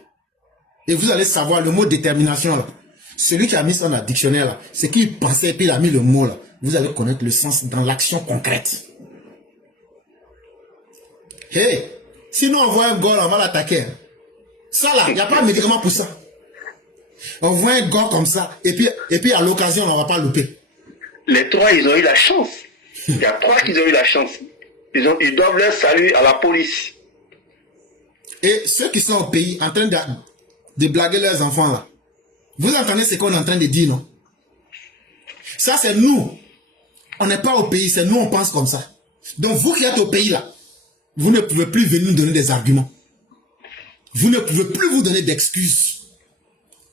Et vous allez savoir le mot détermination là. Celui qui a mis ça dans le dictionnaire là, c'est qu'il pensait et puis il a mis le mot là. Vous allez connaître le sens dans l'action concrète. Hey, sinon on voit un gars là, on va l'attaquer. Ça là, il n'y a pas de médicament pour ça. On voit un gars comme ça, et puis à l'occasion, on ne va pas louper. Les trois, ils ont eu la chance. Il y a trois qui ont eu la chance. Ils doivent leur salut à la police. Et ceux qui sont au pays en train de blaguer leurs enfants là, vous entendez ce qu'on est en train de dire, non? Ça, c'est nous. On n'est pas au pays, c'est nous, on pense comme ça. Donc, vous qui êtes au pays là, vous ne pouvez plus venir nous donner des arguments. Vous ne pouvez plus vous donner d'excuses.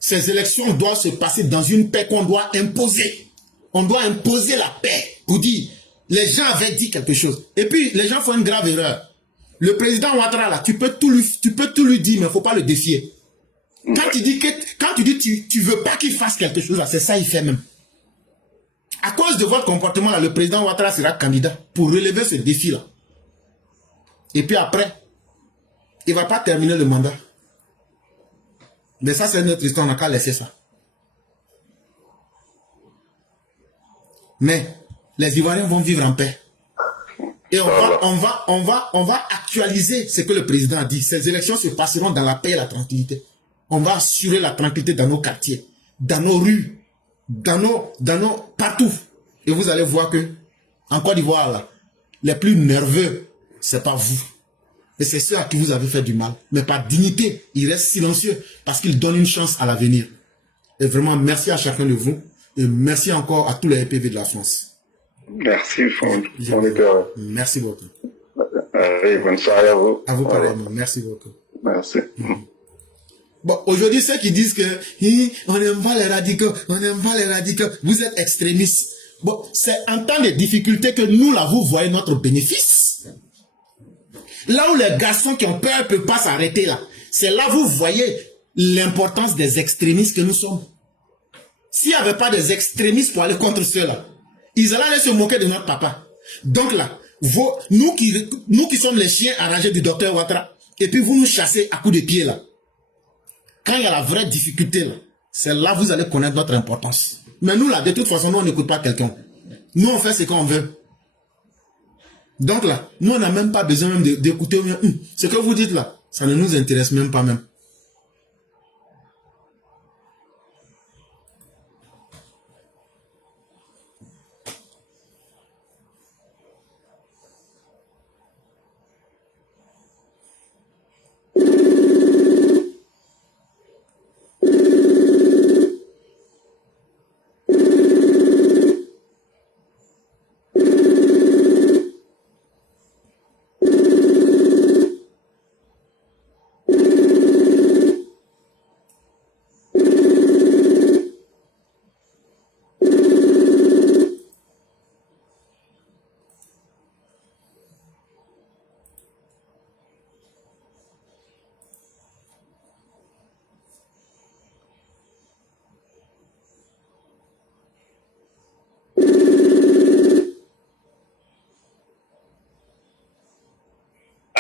Ces élections doivent se passer dans une paix qu'on doit imposer. On doit imposer la paix pour dire, les gens avaient dit quelque chose. Et puis, les gens font une grave erreur. Le président Ouattara, là, tu peux tout lui dire, mais il ne faut pas le défier. Quand tu dis tu veux pas qu'il fasse quelque chose, c'est ça il fait même. À cause de votre comportement, là, le président Ouattara sera candidat pour relever ce défi-là. Et puis après, il ne va pas terminer le mandat. Mais ça, c'est notre histoire, on n'a qu'à laisser ça. Mais les Ivoiriens vont vivre en paix. Et on va actualiser ce que le président a dit. Ces élections se passeront dans la paix et la tranquillité. On va assurer la tranquillité dans nos quartiers, dans nos rues. partout. Et vous allez voir que, en Côte d'Ivoire, là, les plus nerveux, c'est pas vous. Et c'est ceux à qui vous avez fait du mal. Mais par dignité, ils restent silencieux parce qu'ils donnent une chance à l'avenir. Et vraiment, merci à chacun de vous. Et merci encore à tous les EPV de la France. Merci, Merci beaucoup. Bonne soirée à vous. À vous pareillement. Merci beaucoup. Merci. Bon, aujourd'hui, ceux qui disent que on n'aime pas les radicaux, vous êtes extrémistes. Bon, c'est en temps de difficulté que nous, là, vous voyez notre bénéfice. Là où les garçons qui ont peur ne peuvent pas s'arrêter, là, c'est là où vous voyez l'importance des extrémistes que nous sommes. S'il n'y avait pas des extrémistes pour aller contre ceux-là, ils allaient se moquer de notre papa. Donc là, nous qui sommes les chiens arrangés du docteur Ouattara, et puis vous nous chassez à coups de pied là. Quand il y a la vraie difficulté là, c'est là que vous allez connaître notre importance. Mais nous là, de toute façon, nous on n'écoute pas quelqu'un. Nous on fait ce qu'on veut. Donc là, nous on n'a même pas besoin même d'écouter. Ce que vous dites là, ça ne nous intéresse même pas même.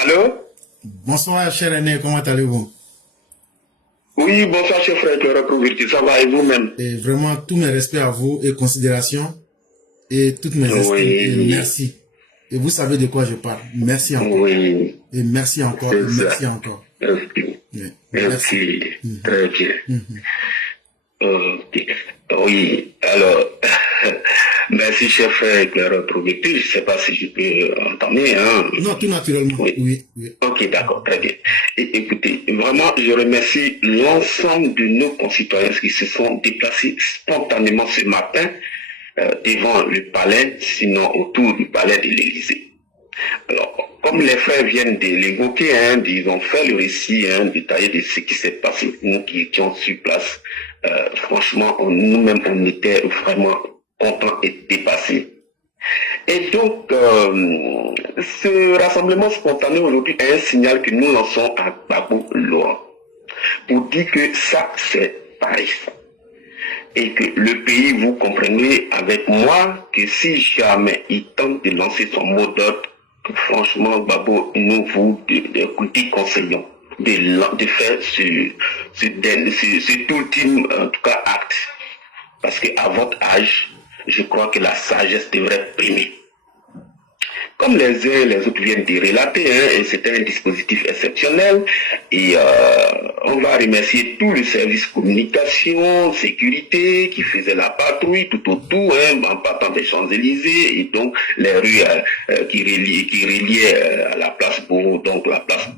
Allô? Bonsoir, cher aîné, comment allez-vous? Oui, bonsoir, cher frère, ça va et vous-même? Et vraiment, tous mes respects à vous et considérations et toutes mes estimes. Et merci. Et vous savez de quoi je parle. Merci encore. Oui. Et merci encore. Et merci encore. Merci. Oui. Merci. Très bien. Oui, alors, merci, cher frère, éclaireur productif. Je ne sais pas si je peux entamer. Hein. Non, tout naturellement. Oui. Ok, d'accord, très bien. Et écoutez, vraiment, je remercie l'ensemble de nos concitoyens qui se sont déplacés spontanément ce matin devant le palais, sinon autour du palais de l'Élysée. Alors, comme les frères viennent de l'évoquer, hein, ils ont fait le récit détaillé de ce qui s'est passé. Nous qui étions sur place, franchement, nous-mêmes, on était vraiment contents et dépassés. Et donc, ce rassemblement spontané aujourd'hui est un signal que nous lançons à Gbagbo Laurent pour dire que ça, c'est pareil. Et que le pays, vous comprendrez avec moi que si jamais il tente de lancer son mot d'ordre, franchement, Gbagbo, nous vous conseillons de faire cet ultime, en tout cas, acte. Parce qu'à votre âge, je crois que la sagesse devrait primer. Comme les uns et les autres viennent de relater, et c'était un dispositif exceptionnel, et on va remercier tout le service communication, sécurité, qui faisait la patrouille tout autour, en partant des Champs-Élysées, et donc les rues qui reliaient à la place Beauvau, donc la place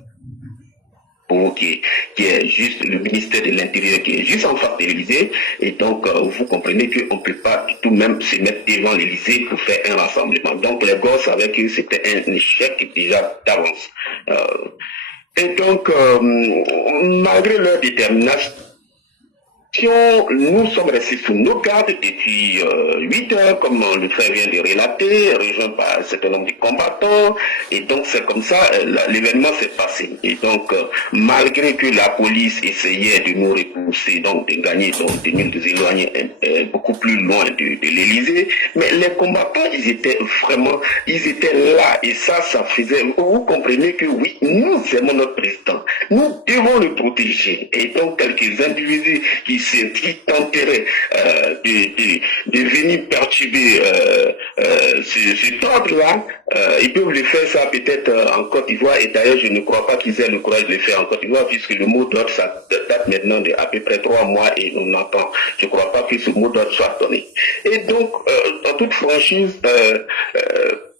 qui est juste le ministère de l'Intérieur, qui est juste en face de l'Élysée, et donc vous comprenez qu'on ne peut pas du tout même se mettre devant l'Élysée pour faire un rassemblement. Donc les gosses savaient que c'était un échec déjà d'avance. Et donc, malgré leur détermination, nous sommes restés sous nos gardes depuis 8 heures, comme le frère vient de relater, rejoint par un certain nombre de combattants, et donc c'est comme ça, l'événement s'est passé. Et donc, malgré que la police essayait de nous repousser, donc de gagner, donc de nous éloigner beaucoup plus loin de l'Élysée, mais les combattants, ils étaient là, et ça faisait, vous comprenez que oui, nous aimons notre président, nous devons le protéger, et donc quelques individus qui qui tenterait de venir perturber cet ordre-là, ils peuvent le faire ça peut-être en Côte d'Ivoire, et d'ailleurs je ne crois pas qu'ils aient le courage de le faire en Côte d'Ivoire, puisque le mot d'ordre, ça date maintenant d'à peu près 3 mois et on entend. Je ne crois pas que ce mot d'ordre soit donné. Et donc, en toute franchise,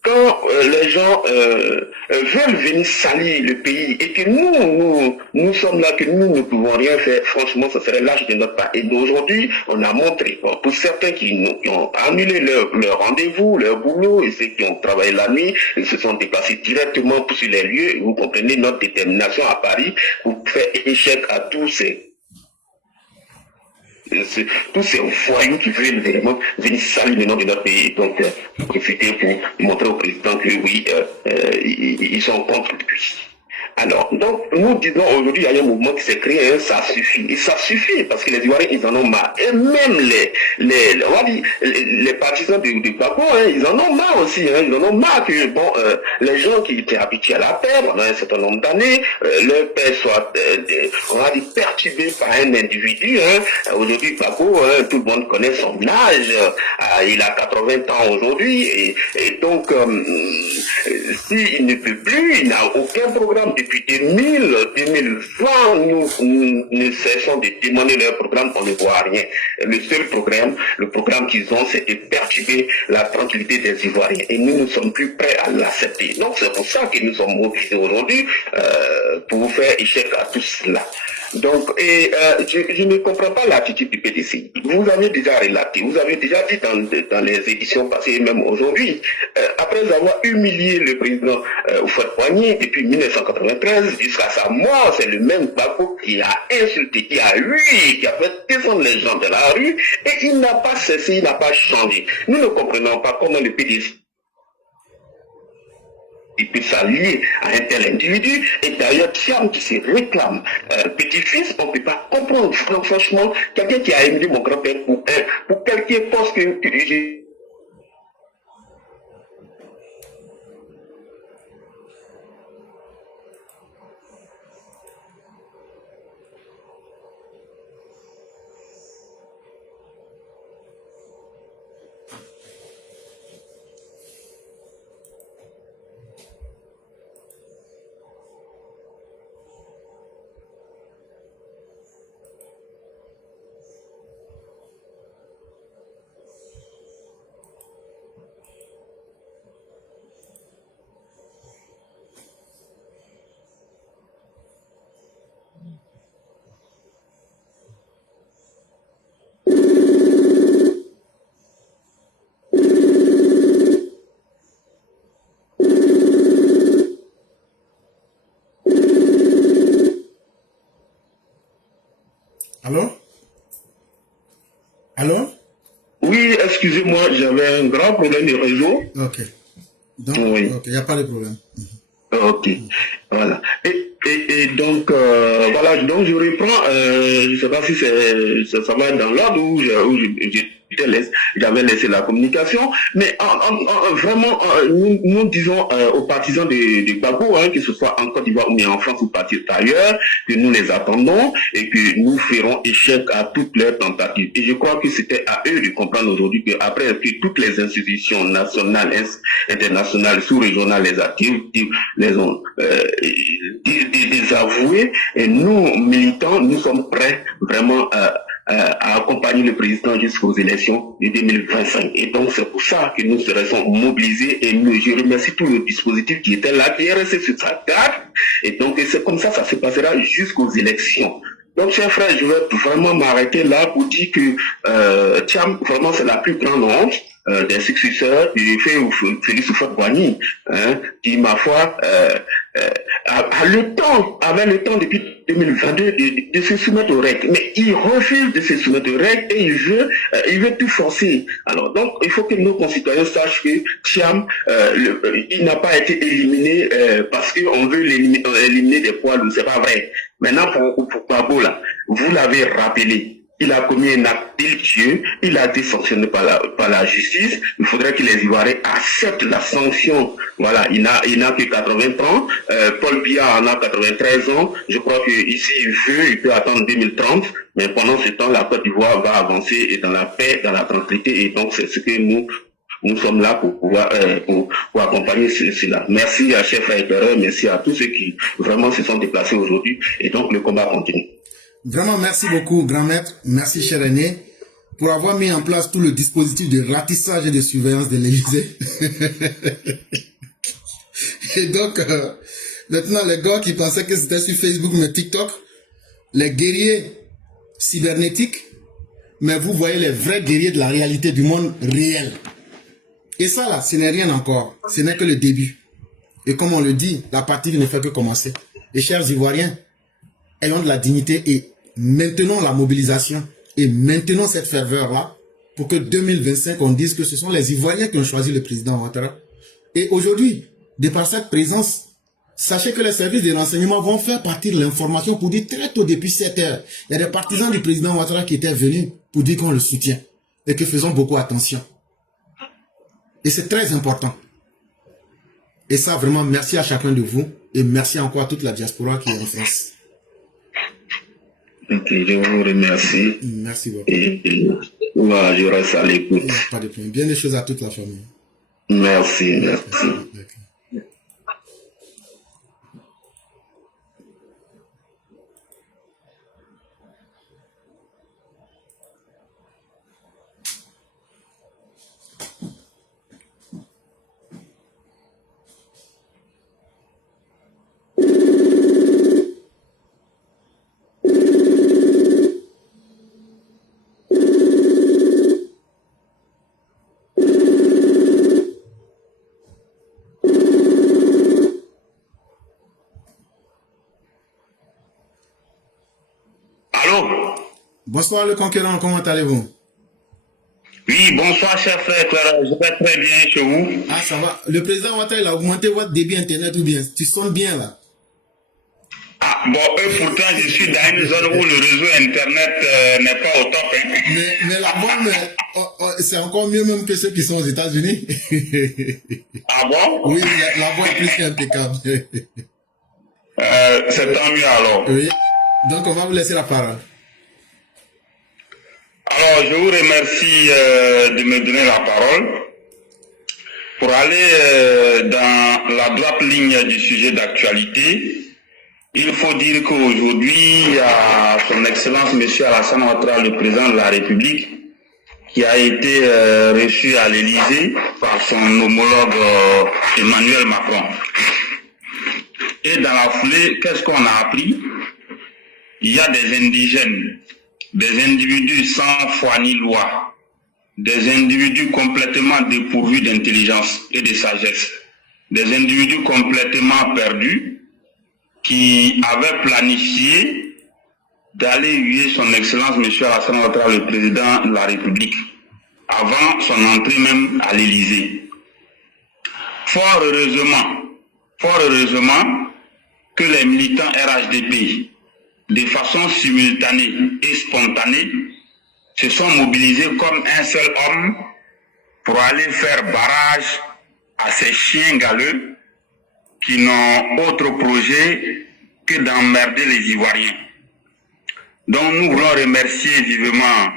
quand les gens veulent venir salir le pays et que nous sommes là, que nous ne pouvons rien faire, franchement, ça serait lâche de notre part. Et aujourd'hui, on a montré, bon, pour certains qui ont annulé leur rendez-vous, leur boulot, et ceux qui ont travaillé la nuit, ils se sont déplacés directement sur les lieux. Vous comprenez notre détermination à Paris pour faire échec à tous ces voyous qui veulent vraiment venir salir le nom de notre pays. Donc, profiter pour montrer au président que oui, ils sont contre lui. Alors, donc, nous disons aujourd'hui, il y a un mouvement qui s'est créé, ça suffit. Et ça suffit, parce que les Ivoiriens, ils en ont marre. Et même les partisans de Gbagbo, ils en ont marre aussi. Ils en ont marre que, bon, les gens qui étaient habitués à la paix pendant un certain nombre d'années, leur paix soit, on va dire, perturbée par un individu. Aujourd'hui, Gbagbo, tout le monde connaît son âge. Il a 80 ans aujourd'hui. Et donc, s'il ne peut plus, il n'a aucun programme. Depuis 2020, nous ne cessons de demander leur programme, on ne voit rien. Le seul programme, le programme qu'ils ont, c'est de perturber la tranquillité des Ivoiriens. Et nous ne sommes plus prêts à l'accepter. Donc c'est pour ça que nous sommes mobilisés aujourd'hui pour faire échec à tout cela. Donc, je ne comprends pas l'attitude du PDC. Vous avez déjà relaté, vous avez déjà dit dans les éditions passées, même aujourd'hui, après avoir humilié le président Houphouët-Boigny depuis 1993 jusqu'à sa mort, c'est le même Gbagbo qui a insulté, qui a fait descendre les gens de la rue, et il n'a pas cessé, il n'a pas changé. Nous ne comprenons pas comment le PDC peut s'allier à un tel individu, et d'ailleurs Thiam qui se réclame petit-fils, on ne peut pas comprendre. Franchement, quelqu'un qui a aimé mon grand-père pour quelqu'un pense que j'ai... Allô? Allô? Oui, excusez-moi, j'avais un grand problème de réseau. Ok. Donc, oui. Il n'y a pas de problème. Ok, voilà. Et donc, voilà, donc je reprends, je ne sais pas si ça va être dans l'ordre où j'avais laissé la communication, mais vraiment, nous disons aux partisans de Gbagbo, que ce soit en Côte d'Ivoire ou bien en France ou partir ailleurs, que nous les attendons et que nous ferons échec à toutes leurs tentatives. Et je crois que c'était à eux de comprendre aujourd'hui qu'après que toutes les institutions nationales, internationales, sous-régionales, les ont désavoués, et nous, militants, nous sommes prêts vraiment à accompagner le président jusqu'aux élections de 2025. Et donc, c'est pour ça que nous serons mobilisés, et je remercie tout le dispositif qui était là, qui est resté sur sa garde. Et donc, c'est comme ça se passera jusqu'aux élections. Donc, chers frères, je vais vraiment m'arrêter là pour dire que Thiam, vraiment, c'est la plus grande honte des successeurs du Félix Houphouët-Boigny, qui, ma foi, avait le temps depuis 2022 de se soumettre aux règles, mais il refuse de se soumettre aux règles et il veut tout forcer. Alors donc il faut que nos concitoyens sachent que Thiam, il n'a pas été éliminé parce qu'on veut éliminer des poids lourds, c'est pas vrai. Maintenant pour Gbagbo là, vous l'avez rappelé, il a commis un acte délictueux, il a été sanctionné par la justice. Il faudrait que les Ivoiriens acceptent la sanction. Voilà, il n'a que 80 ans. Paul Biya en a 93 ans. Je crois qu'ici, il peut attendre 2030. Mais pendant ce temps, la Côte d'Ivoire va avancer et dans la paix, dans la tranquillité. Et donc, c'est ce que nous sommes là pour pouvoir pour accompagner cela. Merci à chef Frère, merci à tous ceux qui vraiment se sont déplacés aujourd'hui. Et donc, le combat continue. Vraiment, merci beaucoup, grand maître. Merci, cher aîné, pour avoir mis en place tout le dispositif de ratissage et de surveillance de l'Élysée. Et donc, maintenant, les gars qui pensaient que c'était sur Facebook, mais TikTok, les guerriers cybernétiques, mais vous voyez les vrais guerriers de la réalité du monde réel. Et ça, là, ce n'est rien encore. Ce n'est que le début. Et comme on le dit, la partie ne fait que commencer. Et chers Ivoiriens, ayons de la dignité et maintenons la mobilisation et maintenons cette ferveur-là pour que 2025, on dise que ce sont les Ivoiriens qui ont choisi le président Ouattara. Et aujourd'hui, de par cette présence, sachez que les services de renseignement vont faire partir l'information pour dire très tôt, depuis 7 heures, il y a des partisans du président Ouattara qui étaient venus pour dire qu'on le soutient et que faisons beaucoup attention. Et c'est très important. Et ça, vraiment, merci à chacun de vous et merci encore à toute la diaspora qui est en France. Ok, je vous remercie. Merci beaucoup. Et voilà, je reste à l'écoute. Il n'y a pas de problème. Bien des choses à toute la famille. Merci, merci. D'accord. Bonsoir le conquérant, comment allez-vous? Oui, bonsoir cher frère Clara, je vais très bien chez vous. Ah, ça va. Le président Ouattara, il a augmenté votre débit internet ou bien? Tu sonnes bien là? Ah, bon, pourtant je suis dans une zone où le réseau internet n'est pas au top. Hein. Mais la voix, c'est encore mieux même que ceux qui sont aux États-Unis. Ah bon? Oui, la voix est plus qu'impeccable. C'est tant mieux alors. Oui, donc on va vous laisser la parole. Alors, je vous remercie de me donner la parole pour aller dans la droite ligne du sujet d'actualité. Il faut dire qu'aujourd'hui, il y a son Excellence M. Alassane Ouattara, le président de la République, qui a été reçu à l'Élysée par son homologue Emmanuel Macron. Et dans la foulée, qu'est-ce qu'on a appris? Il y a des indigènes, des individus sans foi ni loi, des individus complètement dépourvus d'intelligence et de sagesse, des individus complètement perdus qui avaient planifié d'aller huer son Excellence M. Alassane Ouattara, le président de la République, avant son entrée même à l'Élysée. Fort heureusement que les militants RHDP, de façon simultanée et spontanée, se sont mobilisés comme un seul homme pour aller faire barrage à ces chiens galeux qui n'ont autre projet que d'emmerder les Ivoiriens. Donc nous voulons remercier vivement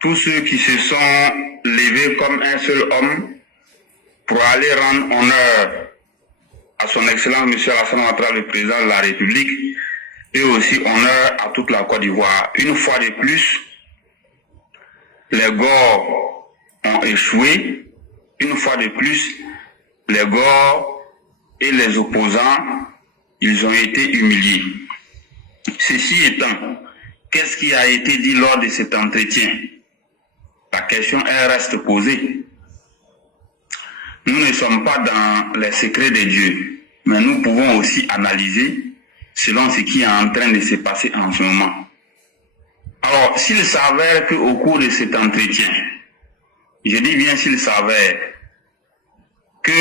tous ceux qui se sont levés comme un seul homme pour aller rendre honneur à son Excellence M. Alassane Ouattara, le président de la République, et aussi honneur à toute la Côte d'Ivoire. Une fois de plus, les Gors ont échoué. Une fois de plus, les Gors et les opposants, ils ont été humiliés. Ceci étant, qu'est-ce qui a été dit lors de cet entretien? La question reste posée. Nous ne sommes pas dans les secrets de Dieu, mais nous pouvons aussi analyser selon ce qui est en train de se passer en ce moment. Alors, s'il s'avère qu'au cours de cet entretien, je dis bien s'il s'avère que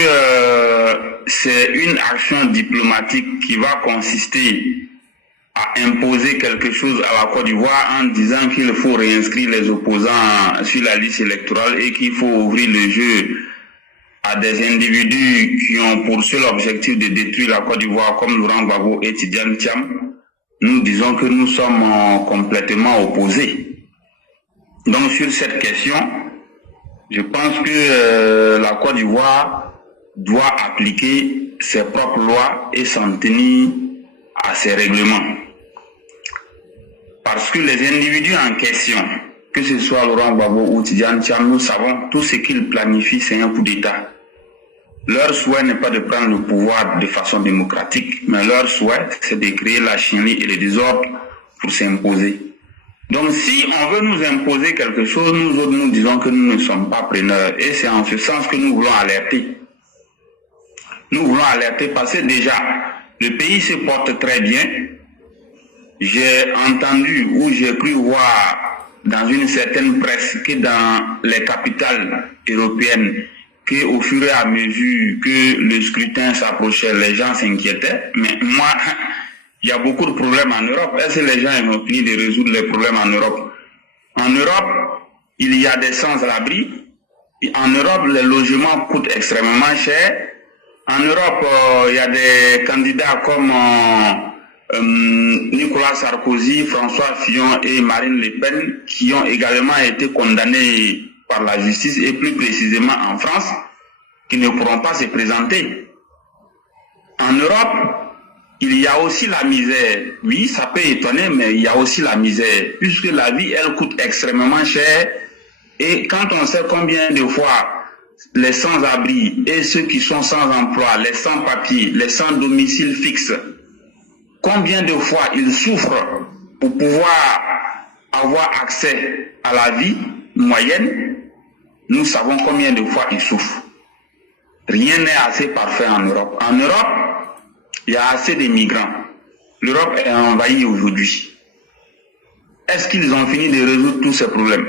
c'est une action diplomatique qui va consister a imposé quelque chose à la Côte d'Ivoire en disant qu'il faut réinscrire les opposants sur la liste électorale et qu'il faut ouvrir le jeu à des individus qui ont pour seul objectif de détruire la Côte d'Ivoire comme Laurent Gbagbo et Tidjane Thiam, nous disons que nous sommes complètement opposés. Donc sur cette question, je pense que la Côte d'Ivoire doit appliquer ses propres lois et s'en tenir à ses règlements. Parce que les individus en question, que ce soit Laurent Gbagbo ou Tidjane Thiam, nous savons tout ce qu'ils planifient, c'est un coup d'État. Leur souhait n'est pas de prendre le pouvoir de façon démocratique, mais leur souhait, c'est de créer la chienlit et le désordre pour s'imposer. Donc si on veut nous imposer quelque chose, nous autres nous disons que nous ne sommes pas preneurs. Et c'est en ce sens que nous voulons alerter. Nous voulons alerter parce que déjà, le pays se porte très bien. J'ai entendu ou j'ai cru voir dans une certaine presse que dans les capitales européennes, qu'au fur et à mesure que le scrutin s'approchait, les gens s'inquiétaient. Mais moi, il y a beaucoup de problèmes en Europe. Est-ce que les gens ont fini de résoudre les problèmes en Europe? En Europe, il y a des sans-abri. En Europe, les logements coûtent extrêmement cher. En Europe, il y a des candidats comme Nicolas Sarkozy, François Fillon et Marine Le Pen qui ont également été condamnés par la justice et plus précisément en France, qui ne pourront pas se présenter. En Europe, il y a aussi la misère. Oui, ça peut étonner, mais il y a aussi la misère, puisque la vie, elle coûte extrêmement cher. Et quand on sait combien de fois les sans-abri et ceux qui sont sans emploi, les sans-papiers, les sans-domicile fixe, combien de fois ils souffrent pour pouvoir avoir accès à la vie moyenne, nous savons combien de fois ils souffrent. Rien n'est assez parfait en Europe. En Europe, il y a assez de migrants. L'Europe est envahie aujourd'hui. Est-ce qu'ils ont fini de résoudre tous ces problèmes?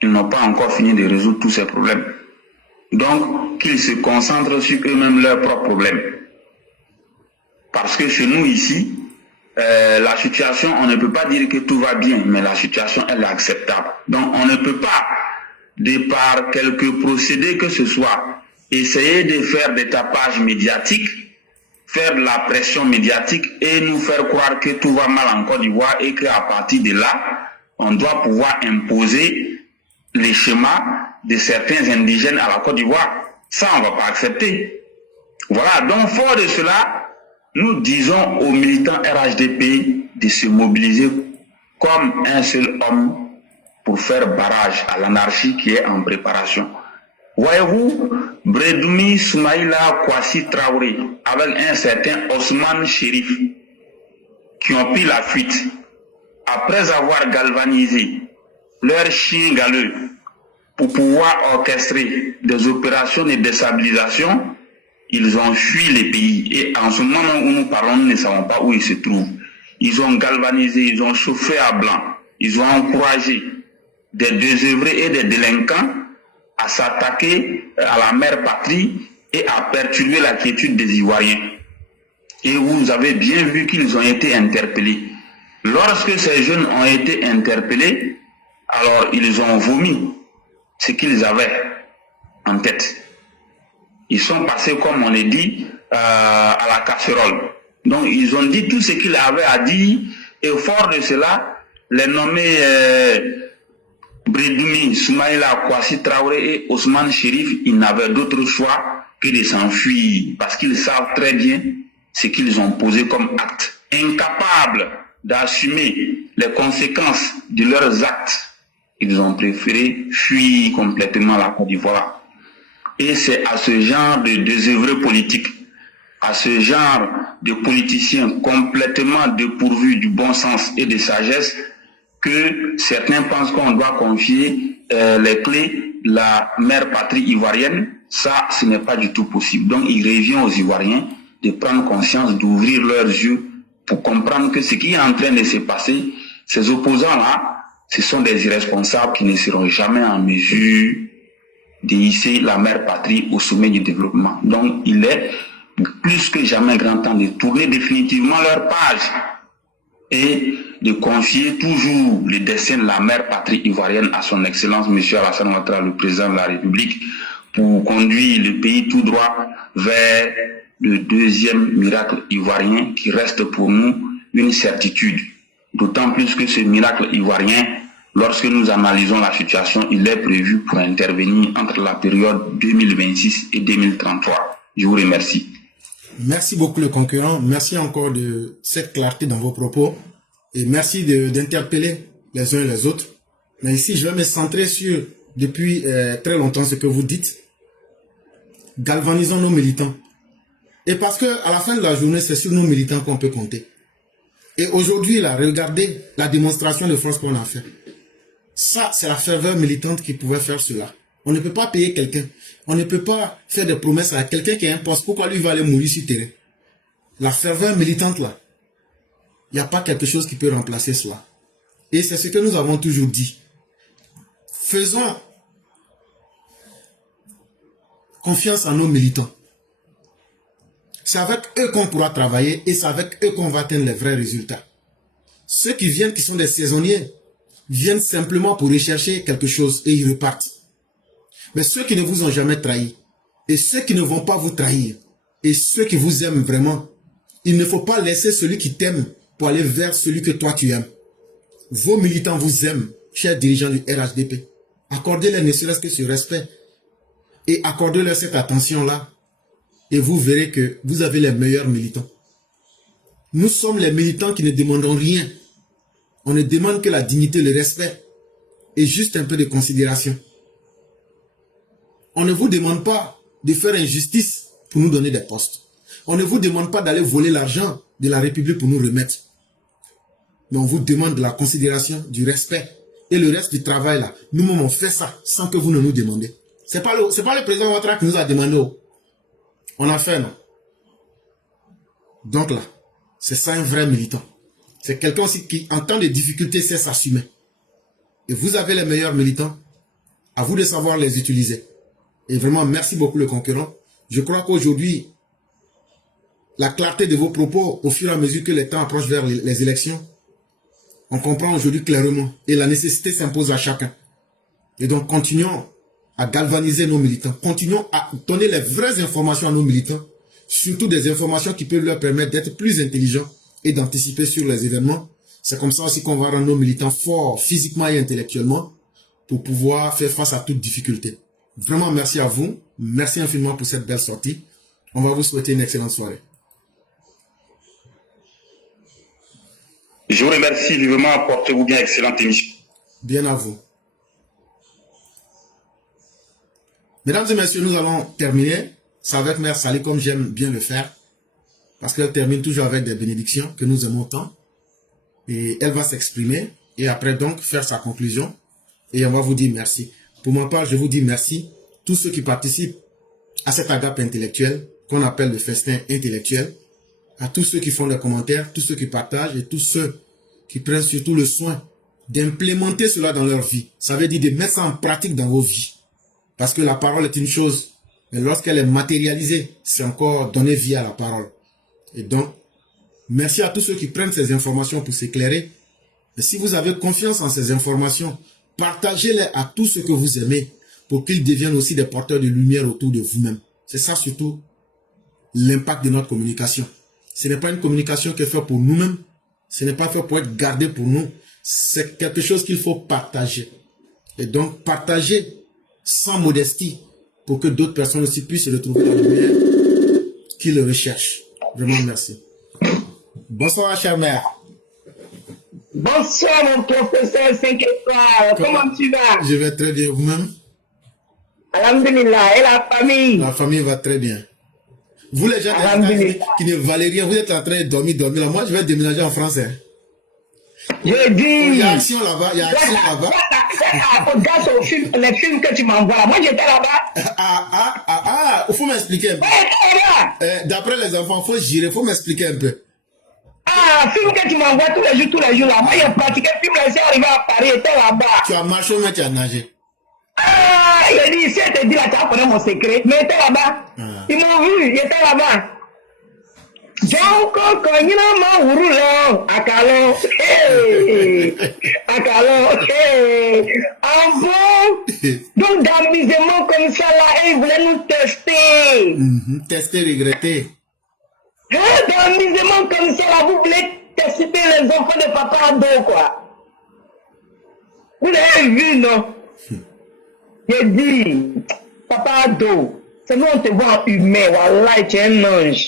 Ils n'ont pas encore fini de résoudre tous ces problèmes. Donc, qu'ils se concentrent sur eux-mêmes leurs propres problèmes. Parce que chez nous ici, la situation, on ne peut pas dire que tout va bien, mais la situation, elle est acceptable. Donc, on ne peut pas, de par quelques procédés que ce soit, essayer de faire des tapages médiatiques, faire de la pression médiatique et nous faire croire que tout va mal en Côte d'Ivoire et qu'à partir de là, on doit pouvoir imposer les schémas de certains indigènes à la Côte d'Ivoire. Ça, on ne va pas accepter. Voilà, donc fort de cela, nous disons aux militants RHDP de se mobiliser comme un seul homme pour faire barrage à l'anarchie qui est en préparation. Voyez-vous, Brédoumi Soumaïla Kwasi Traoré avec un certain Ousmane Chérif qui ont pris la fuite après avoir galvanisé leurs chiens galeux pour pouvoir orchestrer des opérations de déstabilisation, ils ont fui le pays. Et en ce moment où nous parlons, nous ne savons pas où ils se trouvent. Ils ont galvanisé, ils ont chauffé à blanc, ils ont encouragé des désœuvrés et des délinquants à s'attaquer à la mère patrie et à perturber la quiétude des Ivoiriens. Et vous avez bien vu qu'ils ont été interpellés. Lorsque ces jeunes ont été interpellés, alors ils ont vomi ce qu'ils avaient en tête. Ils sont passés, comme on le dit, à la casserole. Donc ils ont dit tout ce qu'ils avaient à dire, et fort de cela, les nommés Brédoumi, Soumaïla Kwasi Traoré et Ousmane Chérif, ils n'avaient d'autre choix que de s'enfuir, parce qu'ils savent très bien ce qu'ils ont posé comme acte. Incapables d'assumer les conséquences de leurs actes, ils ont préféré fuir complètement la Côte d'Ivoire. Et c'est à ce genre de désœuvrés politiques, à ce genre de politiciens complètement dépourvus du bon sens et de sagesse, que certains pensent qu'on doit confier les clés de la mère patrie ivoirienne. Ça, ce n'est pas du tout possible. Donc, il revient aux Ivoiriens de prendre conscience, d'ouvrir leurs yeux pour comprendre que ce qui est en train de se passer, ces opposants-là, ce sont des irresponsables qui ne seront jamais en mesure de hisser la mère patrie au sommet du développement. Donc, il est plus que jamais grand temps de tourner définitivement leur page et de confier toujours le destin de la mère patrie ivoirienne à son excellence M. Alassane Ouattara, le président de la République, pour conduire le pays tout droit vers le deuxième miracle ivoirien qui reste pour nous une certitude. D'autant plus que ce miracle ivoirien, lorsque nous analysons la situation, il est prévu pour intervenir entre la période 2026 et 2033. Je vous remercie. Merci beaucoup le concurrent. Merci encore de cette clarté dans vos propos. Et merci d'interpeller les uns et les autres. Mais ici, je vais me centrer sur, depuis très longtemps, ce que vous dites. Galvanisons nos militants. Et parce que à la fin de la journée, c'est sur nos militants qu'on peut compter. Et aujourd'hui, là, regardez la démonstration de force qu'on a fait. Ça, c'est la ferveur militante qui pouvait faire cela. On ne peut pas payer quelqu'un. On ne peut pas faire des promesses à quelqu'un qui a un poste. Pourquoi lui va aller mourir sur terrain? La ferveur militante, là, il n'y a pas quelque chose qui peut remplacer cela. Et c'est ce que nous avons toujours dit. Faisons confiance à nos militants. C'est avec eux qu'on pourra travailler et c'est avec eux qu'on va atteindre les vrais résultats. Ceux qui viennent, qui sont des saisonniers, viennent simplement pour rechercher quelque chose et ils repartent. Mais ceux qui ne vous ont jamais trahi, et ceux qui ne vont pas vous trahir, et ceux qui vous aiment vraiment, il ne faut pas laisser celui qui t'aime pour aller vers celui que toi tu aimes. Vos militants vous aiment, chers dirigeants du RHDP. Accordez-leur ne serait-ce que ce respect et accordez-leur cette attention-là et vous verrez que vous avez les meilleurs militants. Nous sommes les militants qui ne demandons rien. On ne demande que la dignité, le respect et juste un peu de considération. On ne vous demande pas de faire injustice pour nous donner des postes. On ne vous demande pas d'aller voler l'argent de la République pour nous remettre. Mais on vous demande de la considération, du respect. Et le reste du travail là, nous-mêmes on fait ça sans que vous ne nous demandez. C'est pas le président Ouattara qui nous a demandé. On a fait, non? Donc là, c'est ça un vrai militant. C'est quelqu'un aussi qui, en temps de difficulté, sait s'assumer. Et vous avez les meilleurs militants. À vous de savoir les utiliser. Et vraiment, merci beaucoup le concurrent. Je crois qu'aujourd'hui, la clarté de vos propos, au fur et à mesure que le temps approche vers les élections, on comprend aujourd'hui clairement. Et la nécessité s'impose à chacun. Et donc, continuons à galvaniser nos militants. Continuons à donner les vraies informations à nos militants. Surtout des informations qui peuvent leur permettre d'être plus intelligents et d'anticiper sur les événements. C'est comme ça aussi qu'on va rendre nos militants forts physiquement et intellectuellement pour pouvoir faire face à toute difficulté. Vraiment, merci à vous. Merci infiniment pour cette belle sortie. On va vous souhaiter une excellente soirée. Je vous remercie vivement. Portez-vous bien, excellente émission. Bien à vous. Mesdames et messieurs, nous allons terminer. C'est avec Mère Sali comme j'aime bien le faire. Parce qu'elle termine toujours avec des bénédictions que nous aimons tant. Et elle va s'exprimer. Et après donc faire sa conclusion. Et on va vous dire merci. Pour ma part, je vous dis merci. Tous ceux qui participent à cette agape intellectuelle qu'on appelle le festin intellectuel. À tous ceux qui font des commentaires, tous ceux qui partagent et tous ceux qui prennent surtout le soin d'implémenter cela dans leur vie. Ça veut dire de mettre ça en pratique dans vos vies. Parce que la parole est une chose, mais lorsqu'elle est matérialisée, c'est encore donner vie à la parole. Et donc, merci à tous ceux qui prennent ces informations pour s'éclairer. Et si vous avez confiance en ces informations, partagez-les à tous ceux que vous aimez pour qu'ils deviennent aussi des porteurs de lumière autour de vous-même. C'est ça surtout l'impact de notre communication. Ce n'est pas une communication qui est faite pour nous-mêmes. Ce n'est pas fait pour être gardé pour nous. C'est quelque chose qu'il faut partager. Et donc, partager sans modestie pour que d'autres personnes aussi puissent se retrouver dans le lumière qu'ils recherchent. Vraiment, merci. Bonsoir, chère mère. Bonsoir, mon professeur 5 étoiles. Comment tu vas? Je vais très bien. Vous-même? Alhamdulillah. Et la famille? La famille va très bien. Vous, les gens qui ne valez rien, vous êtes en train de dormir. Là. Moi, je vais déménager en France. Hein. Je dis... Il y a action là-bas. Il y a action là-bas. Regarde les films que tu m'envoies. Moi, j'étais là-bas. Il faut m'expliquer un peu. D'après les enfants, il faut gérer. Il faut m'expliquer un peu. Film que tu m'envoies tous les jours là. Moi, j'ai pratiqué le film, j'ai arrivé à Paris, j'étais là-bas. Tu as marché ou tu as nagé? Il a dit, si je te dis là, tu vas connaître mon secret. Mais j'étais là-bas. Ils m'ont vu, j'étais là-bas. Donc, quand il a ma roulant, à Calon, en bon, donc d'amusement comme ça, là, ils voulaient nous tester. Tester, regretter. D'amusement comme ça, là, vous voulez tester les enfants de Papa Ado, quoi. Vous l'avez vu, non? J'ai dit, Papa Ado, c'est nous on te voit en humain, voilà, tu es un ange.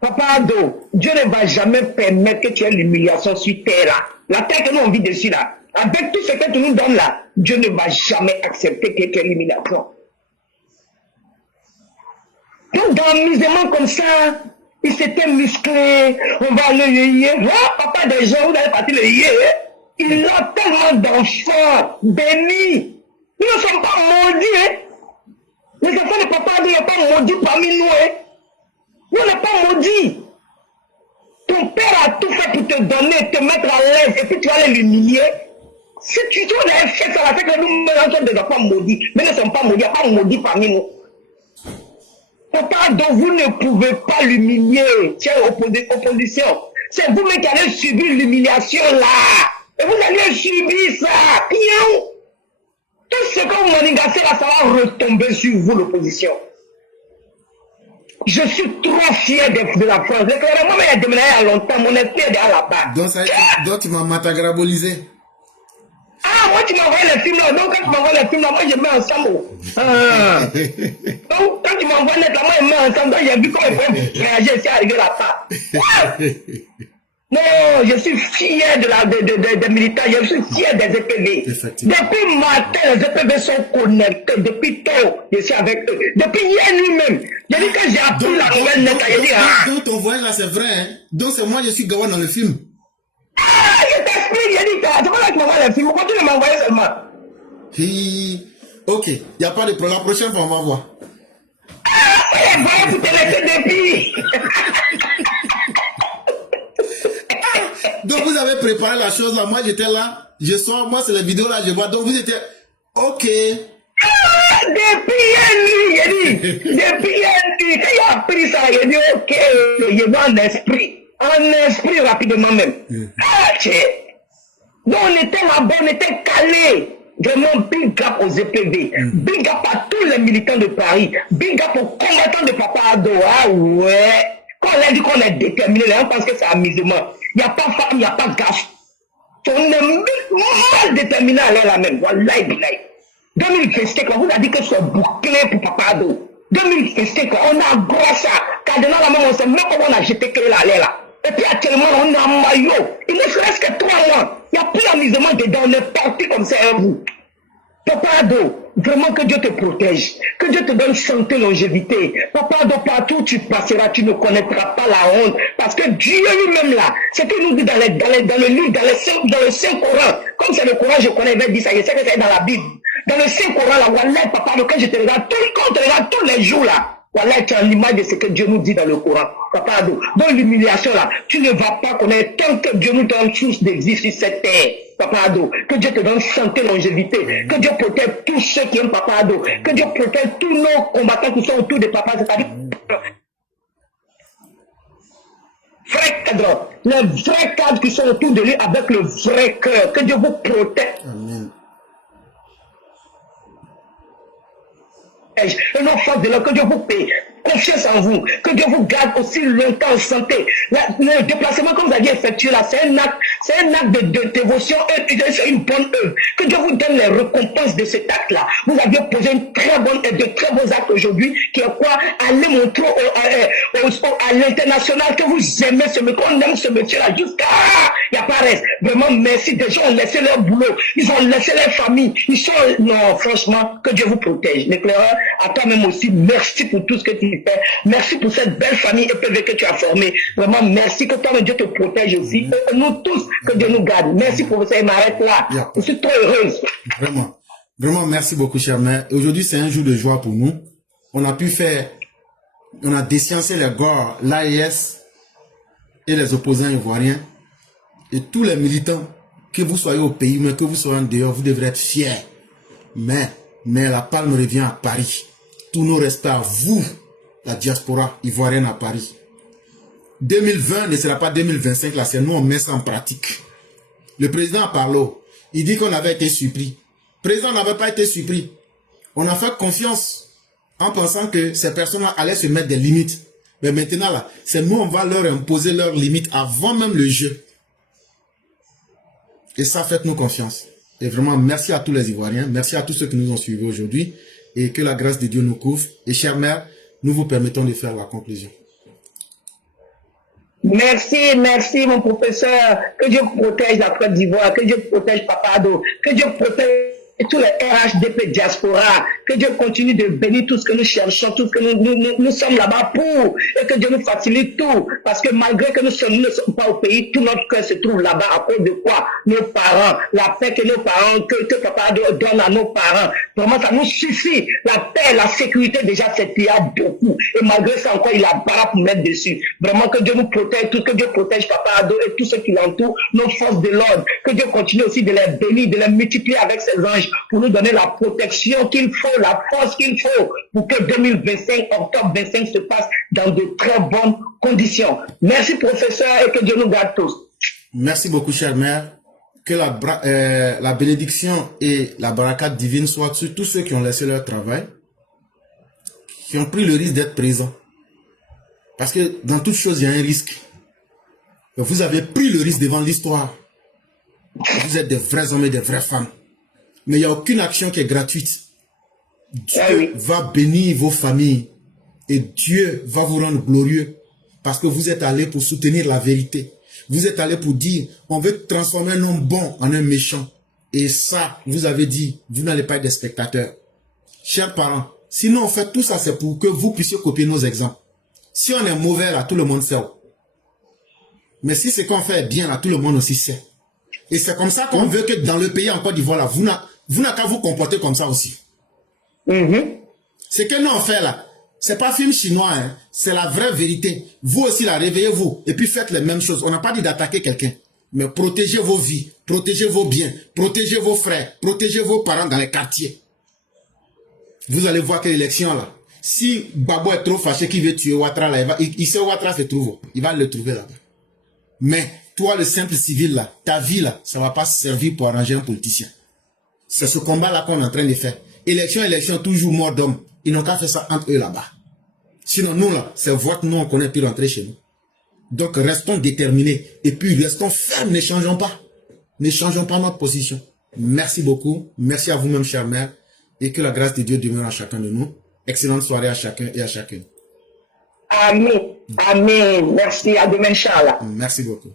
Papa Ado, Dieu ne va jamais permettre que tu aies l'humiliation sur terre là. La terre que nous on vit dessus là. Avec tout ce que tu nous donnes là, Dieu ne va jamais accepter que tu aies l'humiliation. Donc dans l'amusement comme ça, il s'était musclé, on va le yéyé. Oh, papa des gens, vous allez partir le yéyé. Il a tellement d'enfants bénis. Nous ne sommes pas maudits. Hein? Les enfants de Papa Ado ne sont pas maudits parmi nous. Hein? Nous n'est pas maudit. Ton père a tout fait pour te donner, te mettre à l'aise, et puis tu vas aller l'humilier. Si tu as fait ça, fait que nous mélangeons des enfants maudits. Mais nous ne sommes pas maudits, il n'y a pas maudits parmi nous. Papa Ado, vous ne pouvez pas l'humilier. Tiens, opposition. C'est vous-même qui allez subir l'humiliation là. Et vous allez subir ça. Pion. Tout ce que vous manigacez là, ça va retomber sur vous, l'opposition. Je suis trop fier de la France. Moi, il y a déménagé il y a longtemps. Mon esprit est là-bas. Donc, tu m'as matagrabolisé. Ah, moi, tu m'envoies les films là. Donc, quand tu m'envoies les films là, moi, je mets ensemble. Donc, quand tu m'envoies net là, moi, je mets ensemble. Donc, j'ai vu comment il faut réagir ici arrivé là-bas. Non, je suis fier des militants, je suis fier des EPV. Depuis matin, les EPV sont connectés. Depuis tôt, je suis avec eux. Depuis hier lui-même. J'ai dit que j'ai appris la nouvelle net. Donc ton voyage là, c'est vrai. Hein? Donc c'est moi, je suis Gawa dans le film. Ah, je t'explique, j'ai dit, c'est pas là que tu m'envoies le film. Pourquoi tu ne m'envoies seulement? Ok, il n'y a pas de problème. La prochaine fois, on va voir. Ah, ça y est, voilà, vous te laissez depuis. Donc vous avez préparé la chose là, moi j'étais là, je sors, moi c'est les vidéos là, je vois, donc vous étiez, ok. Ah, depuis hier nuit, j'ai dit, depuis hier nuit, quand il a pris ça, il a dit, ok, je vais en esprit rapidement même. Ah, tiens. Donc on était là-bas, on était calés. Vraiment, big up aux EPV, big up à tous les militants de Paris, big up aux combattants de Papa Ado. Ah ouais, quand on a dit qu'on est déterminé, les gens pensent que c'est amusement. Il n'y a pas femme, il n'y a pas gaffe. On est mal déterminé à aller là même. Wallahi billahi. 2025, on vous a dit que c'est bouclé pour Papa Ado. 2025, on a gros ça. Cardinal là même, on sait même comment on a jeté que là. Et puis actuellement, on est en maillot. Il ne serait-ce que 3 mois. Il n'y a plus d'amusement dedans. On est parti comme ça à vous. Papa Ado, vraiment que Dieu te protège. Que Dieu te donne santé, longévité. Papa Ado, partout où tu passeras, tu ne connaîtras pas la honte. Parce que Dieu lui-même là, c'est qu'il nous dit dans le livre, dans le Saint-Coran. Comme c'est le Coran, je connais, il va dire ça, je sais que c'est dans la Bible. Dans le Saint-Coran là, voilà, Papa Ado, quand je te regarde, quand on te regarde tous les jours là, voilà, tu as l'image de ce que Dieu nous dit dans le Coran. Papa Ado, dans l'humiliation là, tu ne vas pas connaître tant que Dieu nous donne chose d'existe sur cette terre. Papa Ado, que Dieu te donne santé, longévité, que Dieu protège tous ceux qui aiment Papa Ado, que Dieu protège tous nos combattants qui sont autour de Papa, c'est-à-dire vrais cadres, les vrais cadres qui sont autour de lui avec le vrai cœur, que Dieu vous protège. Amen. Et nos forces de l'homme, que Dieu vous paye confiance en vous, que Dieu vous garde aussi longtemps en santé. Le déplacement que vous aviez effectué là, c'est un acte de dévotion et c'est une bonne œuvre. Que Dieu vous donne les récompenses de cet acte-là. Vous aviez posé une très bonne et de très beaux actes aujourd'hui, qui est quoi? Aller montrer à l'international que vous aimez ce métier, qu'on aime ce métier-là jusqu'à il n'y a pas reste. Vraiment, merci. Des gens ont laissé leur boulot, ils ont laissé leur famille. Ils sont, non, franchement, que Dieu vous protège. L'éclaireur, à toi-même aussi, merci pour tout ce que tu fais. Merci pour cette belle famille EPV que tu as formée. Vraiment, merci que toi-même Dieu te protège aussi. Et nous tous, que Dieu nous garde. Merci pour ça. Il m'arrête là. Je suis trop heureuse. Vraiment. Vraiment, merci beaucoup, cher mère. Aujourd'hui, c'est un jour de joie pour nous. On a pu faire, on a déciencé les gars, l'AES et les opposants ivoiriens. Et tous les militants, que vous soyez au pays, mais que vous soyez en dehors, vous devrez être fiers. Mais la palme revient à Paris. Tous nos respects à vous, la diaspora ivoirienne à Paris. 2020 ne sera pas 2025, là, c'est nous, on met ça en pratique. Le président a parlé, il dit qu'on avait été surpris. Le président n'avait pas été surpris. On a fait confiance en pensant que ces personnes-là allaient se mettre des limites. Mais maintenant, là, c'est nous, on va leur imposer leurs limites avant même le jeu. Et ça, faites-nous confiance. Et vraiment, merci à tous les Ivoiriens, merci à tous ceux qui nous ont suivis aujourd'hui, et que la grâce de Dieu nous couvre. Et chère mère, nous vous permettons de faire la conclusion. Merci, merci mon professeur. Que Dieu protège la Côte d'Ivoire, que Dieu protège Papado, que Dieu protège tous les RHDP diaspora, que Dieu continue de bénir tout ce que nous cherchons, tout ce que nous sommes là-bas pour, et que Dieu nous facilite tout, parce que malgré que nous ne sommes pas au pays, tout notre cœur se trouve là-bas à cause de quoi? Nos parents, la paix que nos parents, que papa donne à nos parents, vraiment ça nous suffit, la paix, la sécurité déjà c'est qu'il y a beaucoup, et malgré ça encore il a barre pour mettre dessus, vraiment que Dieu nous protège, tout que Dieu protège Papa Ado et tous ceux qui l'entourent, nos forces de l'ordre, que Dieu continue aussi de les bénir, de les multiplier avec ses anges, pour nous donner la protection qu'il faut, la force qu'il faut pour que 2025, octobre 25 se passe dans de très bonnes conditions. Merci professeur et que Dieu nous garde tous. Merci beaucoup chère mère. Que la bénédiction et la barakate divine soient sur tous ceux qui ont laissé leur travail, qui ont pris le risque d'être présents. Parce que dans toute chose, il y a un risque. Vous avez pris le risque devant l'histoire. Vous êtes des vrais hommes et des vraies femmes. Mais il n'y a aucune action qui est gratuite. Dieu va bénir vos familles. Et Dieu va vous rendre glorieux. Parce que vous êtes allés pour soutenir la vérité. Vous êtes allés pour dire, on veut transformer un homme bon en un méchant. Et ça, vous avez dit, vous n'allez pas être des spectateurs. Chers parents, sinon on fait tout ça, c'est pour que vous puissiez copier nos exemples. Si on est mauvais là, tout le monde sait. Mais si ce qu'on fait est bien là, tout le monde aussi sait. Et c'est comme ça qu'on veut que dans le pays en Côte d'Ivoire là, vous n'avez qu'à vous comporter comme ça aussi. Ce que nous on fait là, c'est pas film chinois, hein, c'est la vraie vérité. Vous aussi là, réveillez-vous et puis faites les mêmes choses. On n'a pas dit d'attaquer quelqu'un, mais protégez vos vies, protégez vos biens, protégez vos frères, protégez vos parents dans les quartiers. Vous allez voir que l'élection là, si Babo est trop fâché qu'il veut tuer Ouattara là, il sait où Ouattara se trouve, il va le trouver là-bas. Mais toi, le simple civil là, ta vie là, ça va pas servir pour arranger un politicien. C'est ce combat là qu'on est en train de faire. Élection, toujours mort d'homme. Ils n'ont qu'à faire ça entre eux là-bas. Sinon, nous là, c'est vote, nous on connaît plus rentrer chez nous. Donc restons déterminés et puis restons fermes, ne changeons pas. Ne changeons pas notre position. Merci beaucoup. Merci à vous-même, chère mère. Et que la grâce de Dieu demeure à chacun de nous. Excellente soirée à chacun et à chacune. Amen. Amen. Merci. À demain, Inch'Allah. Merci beaucoup.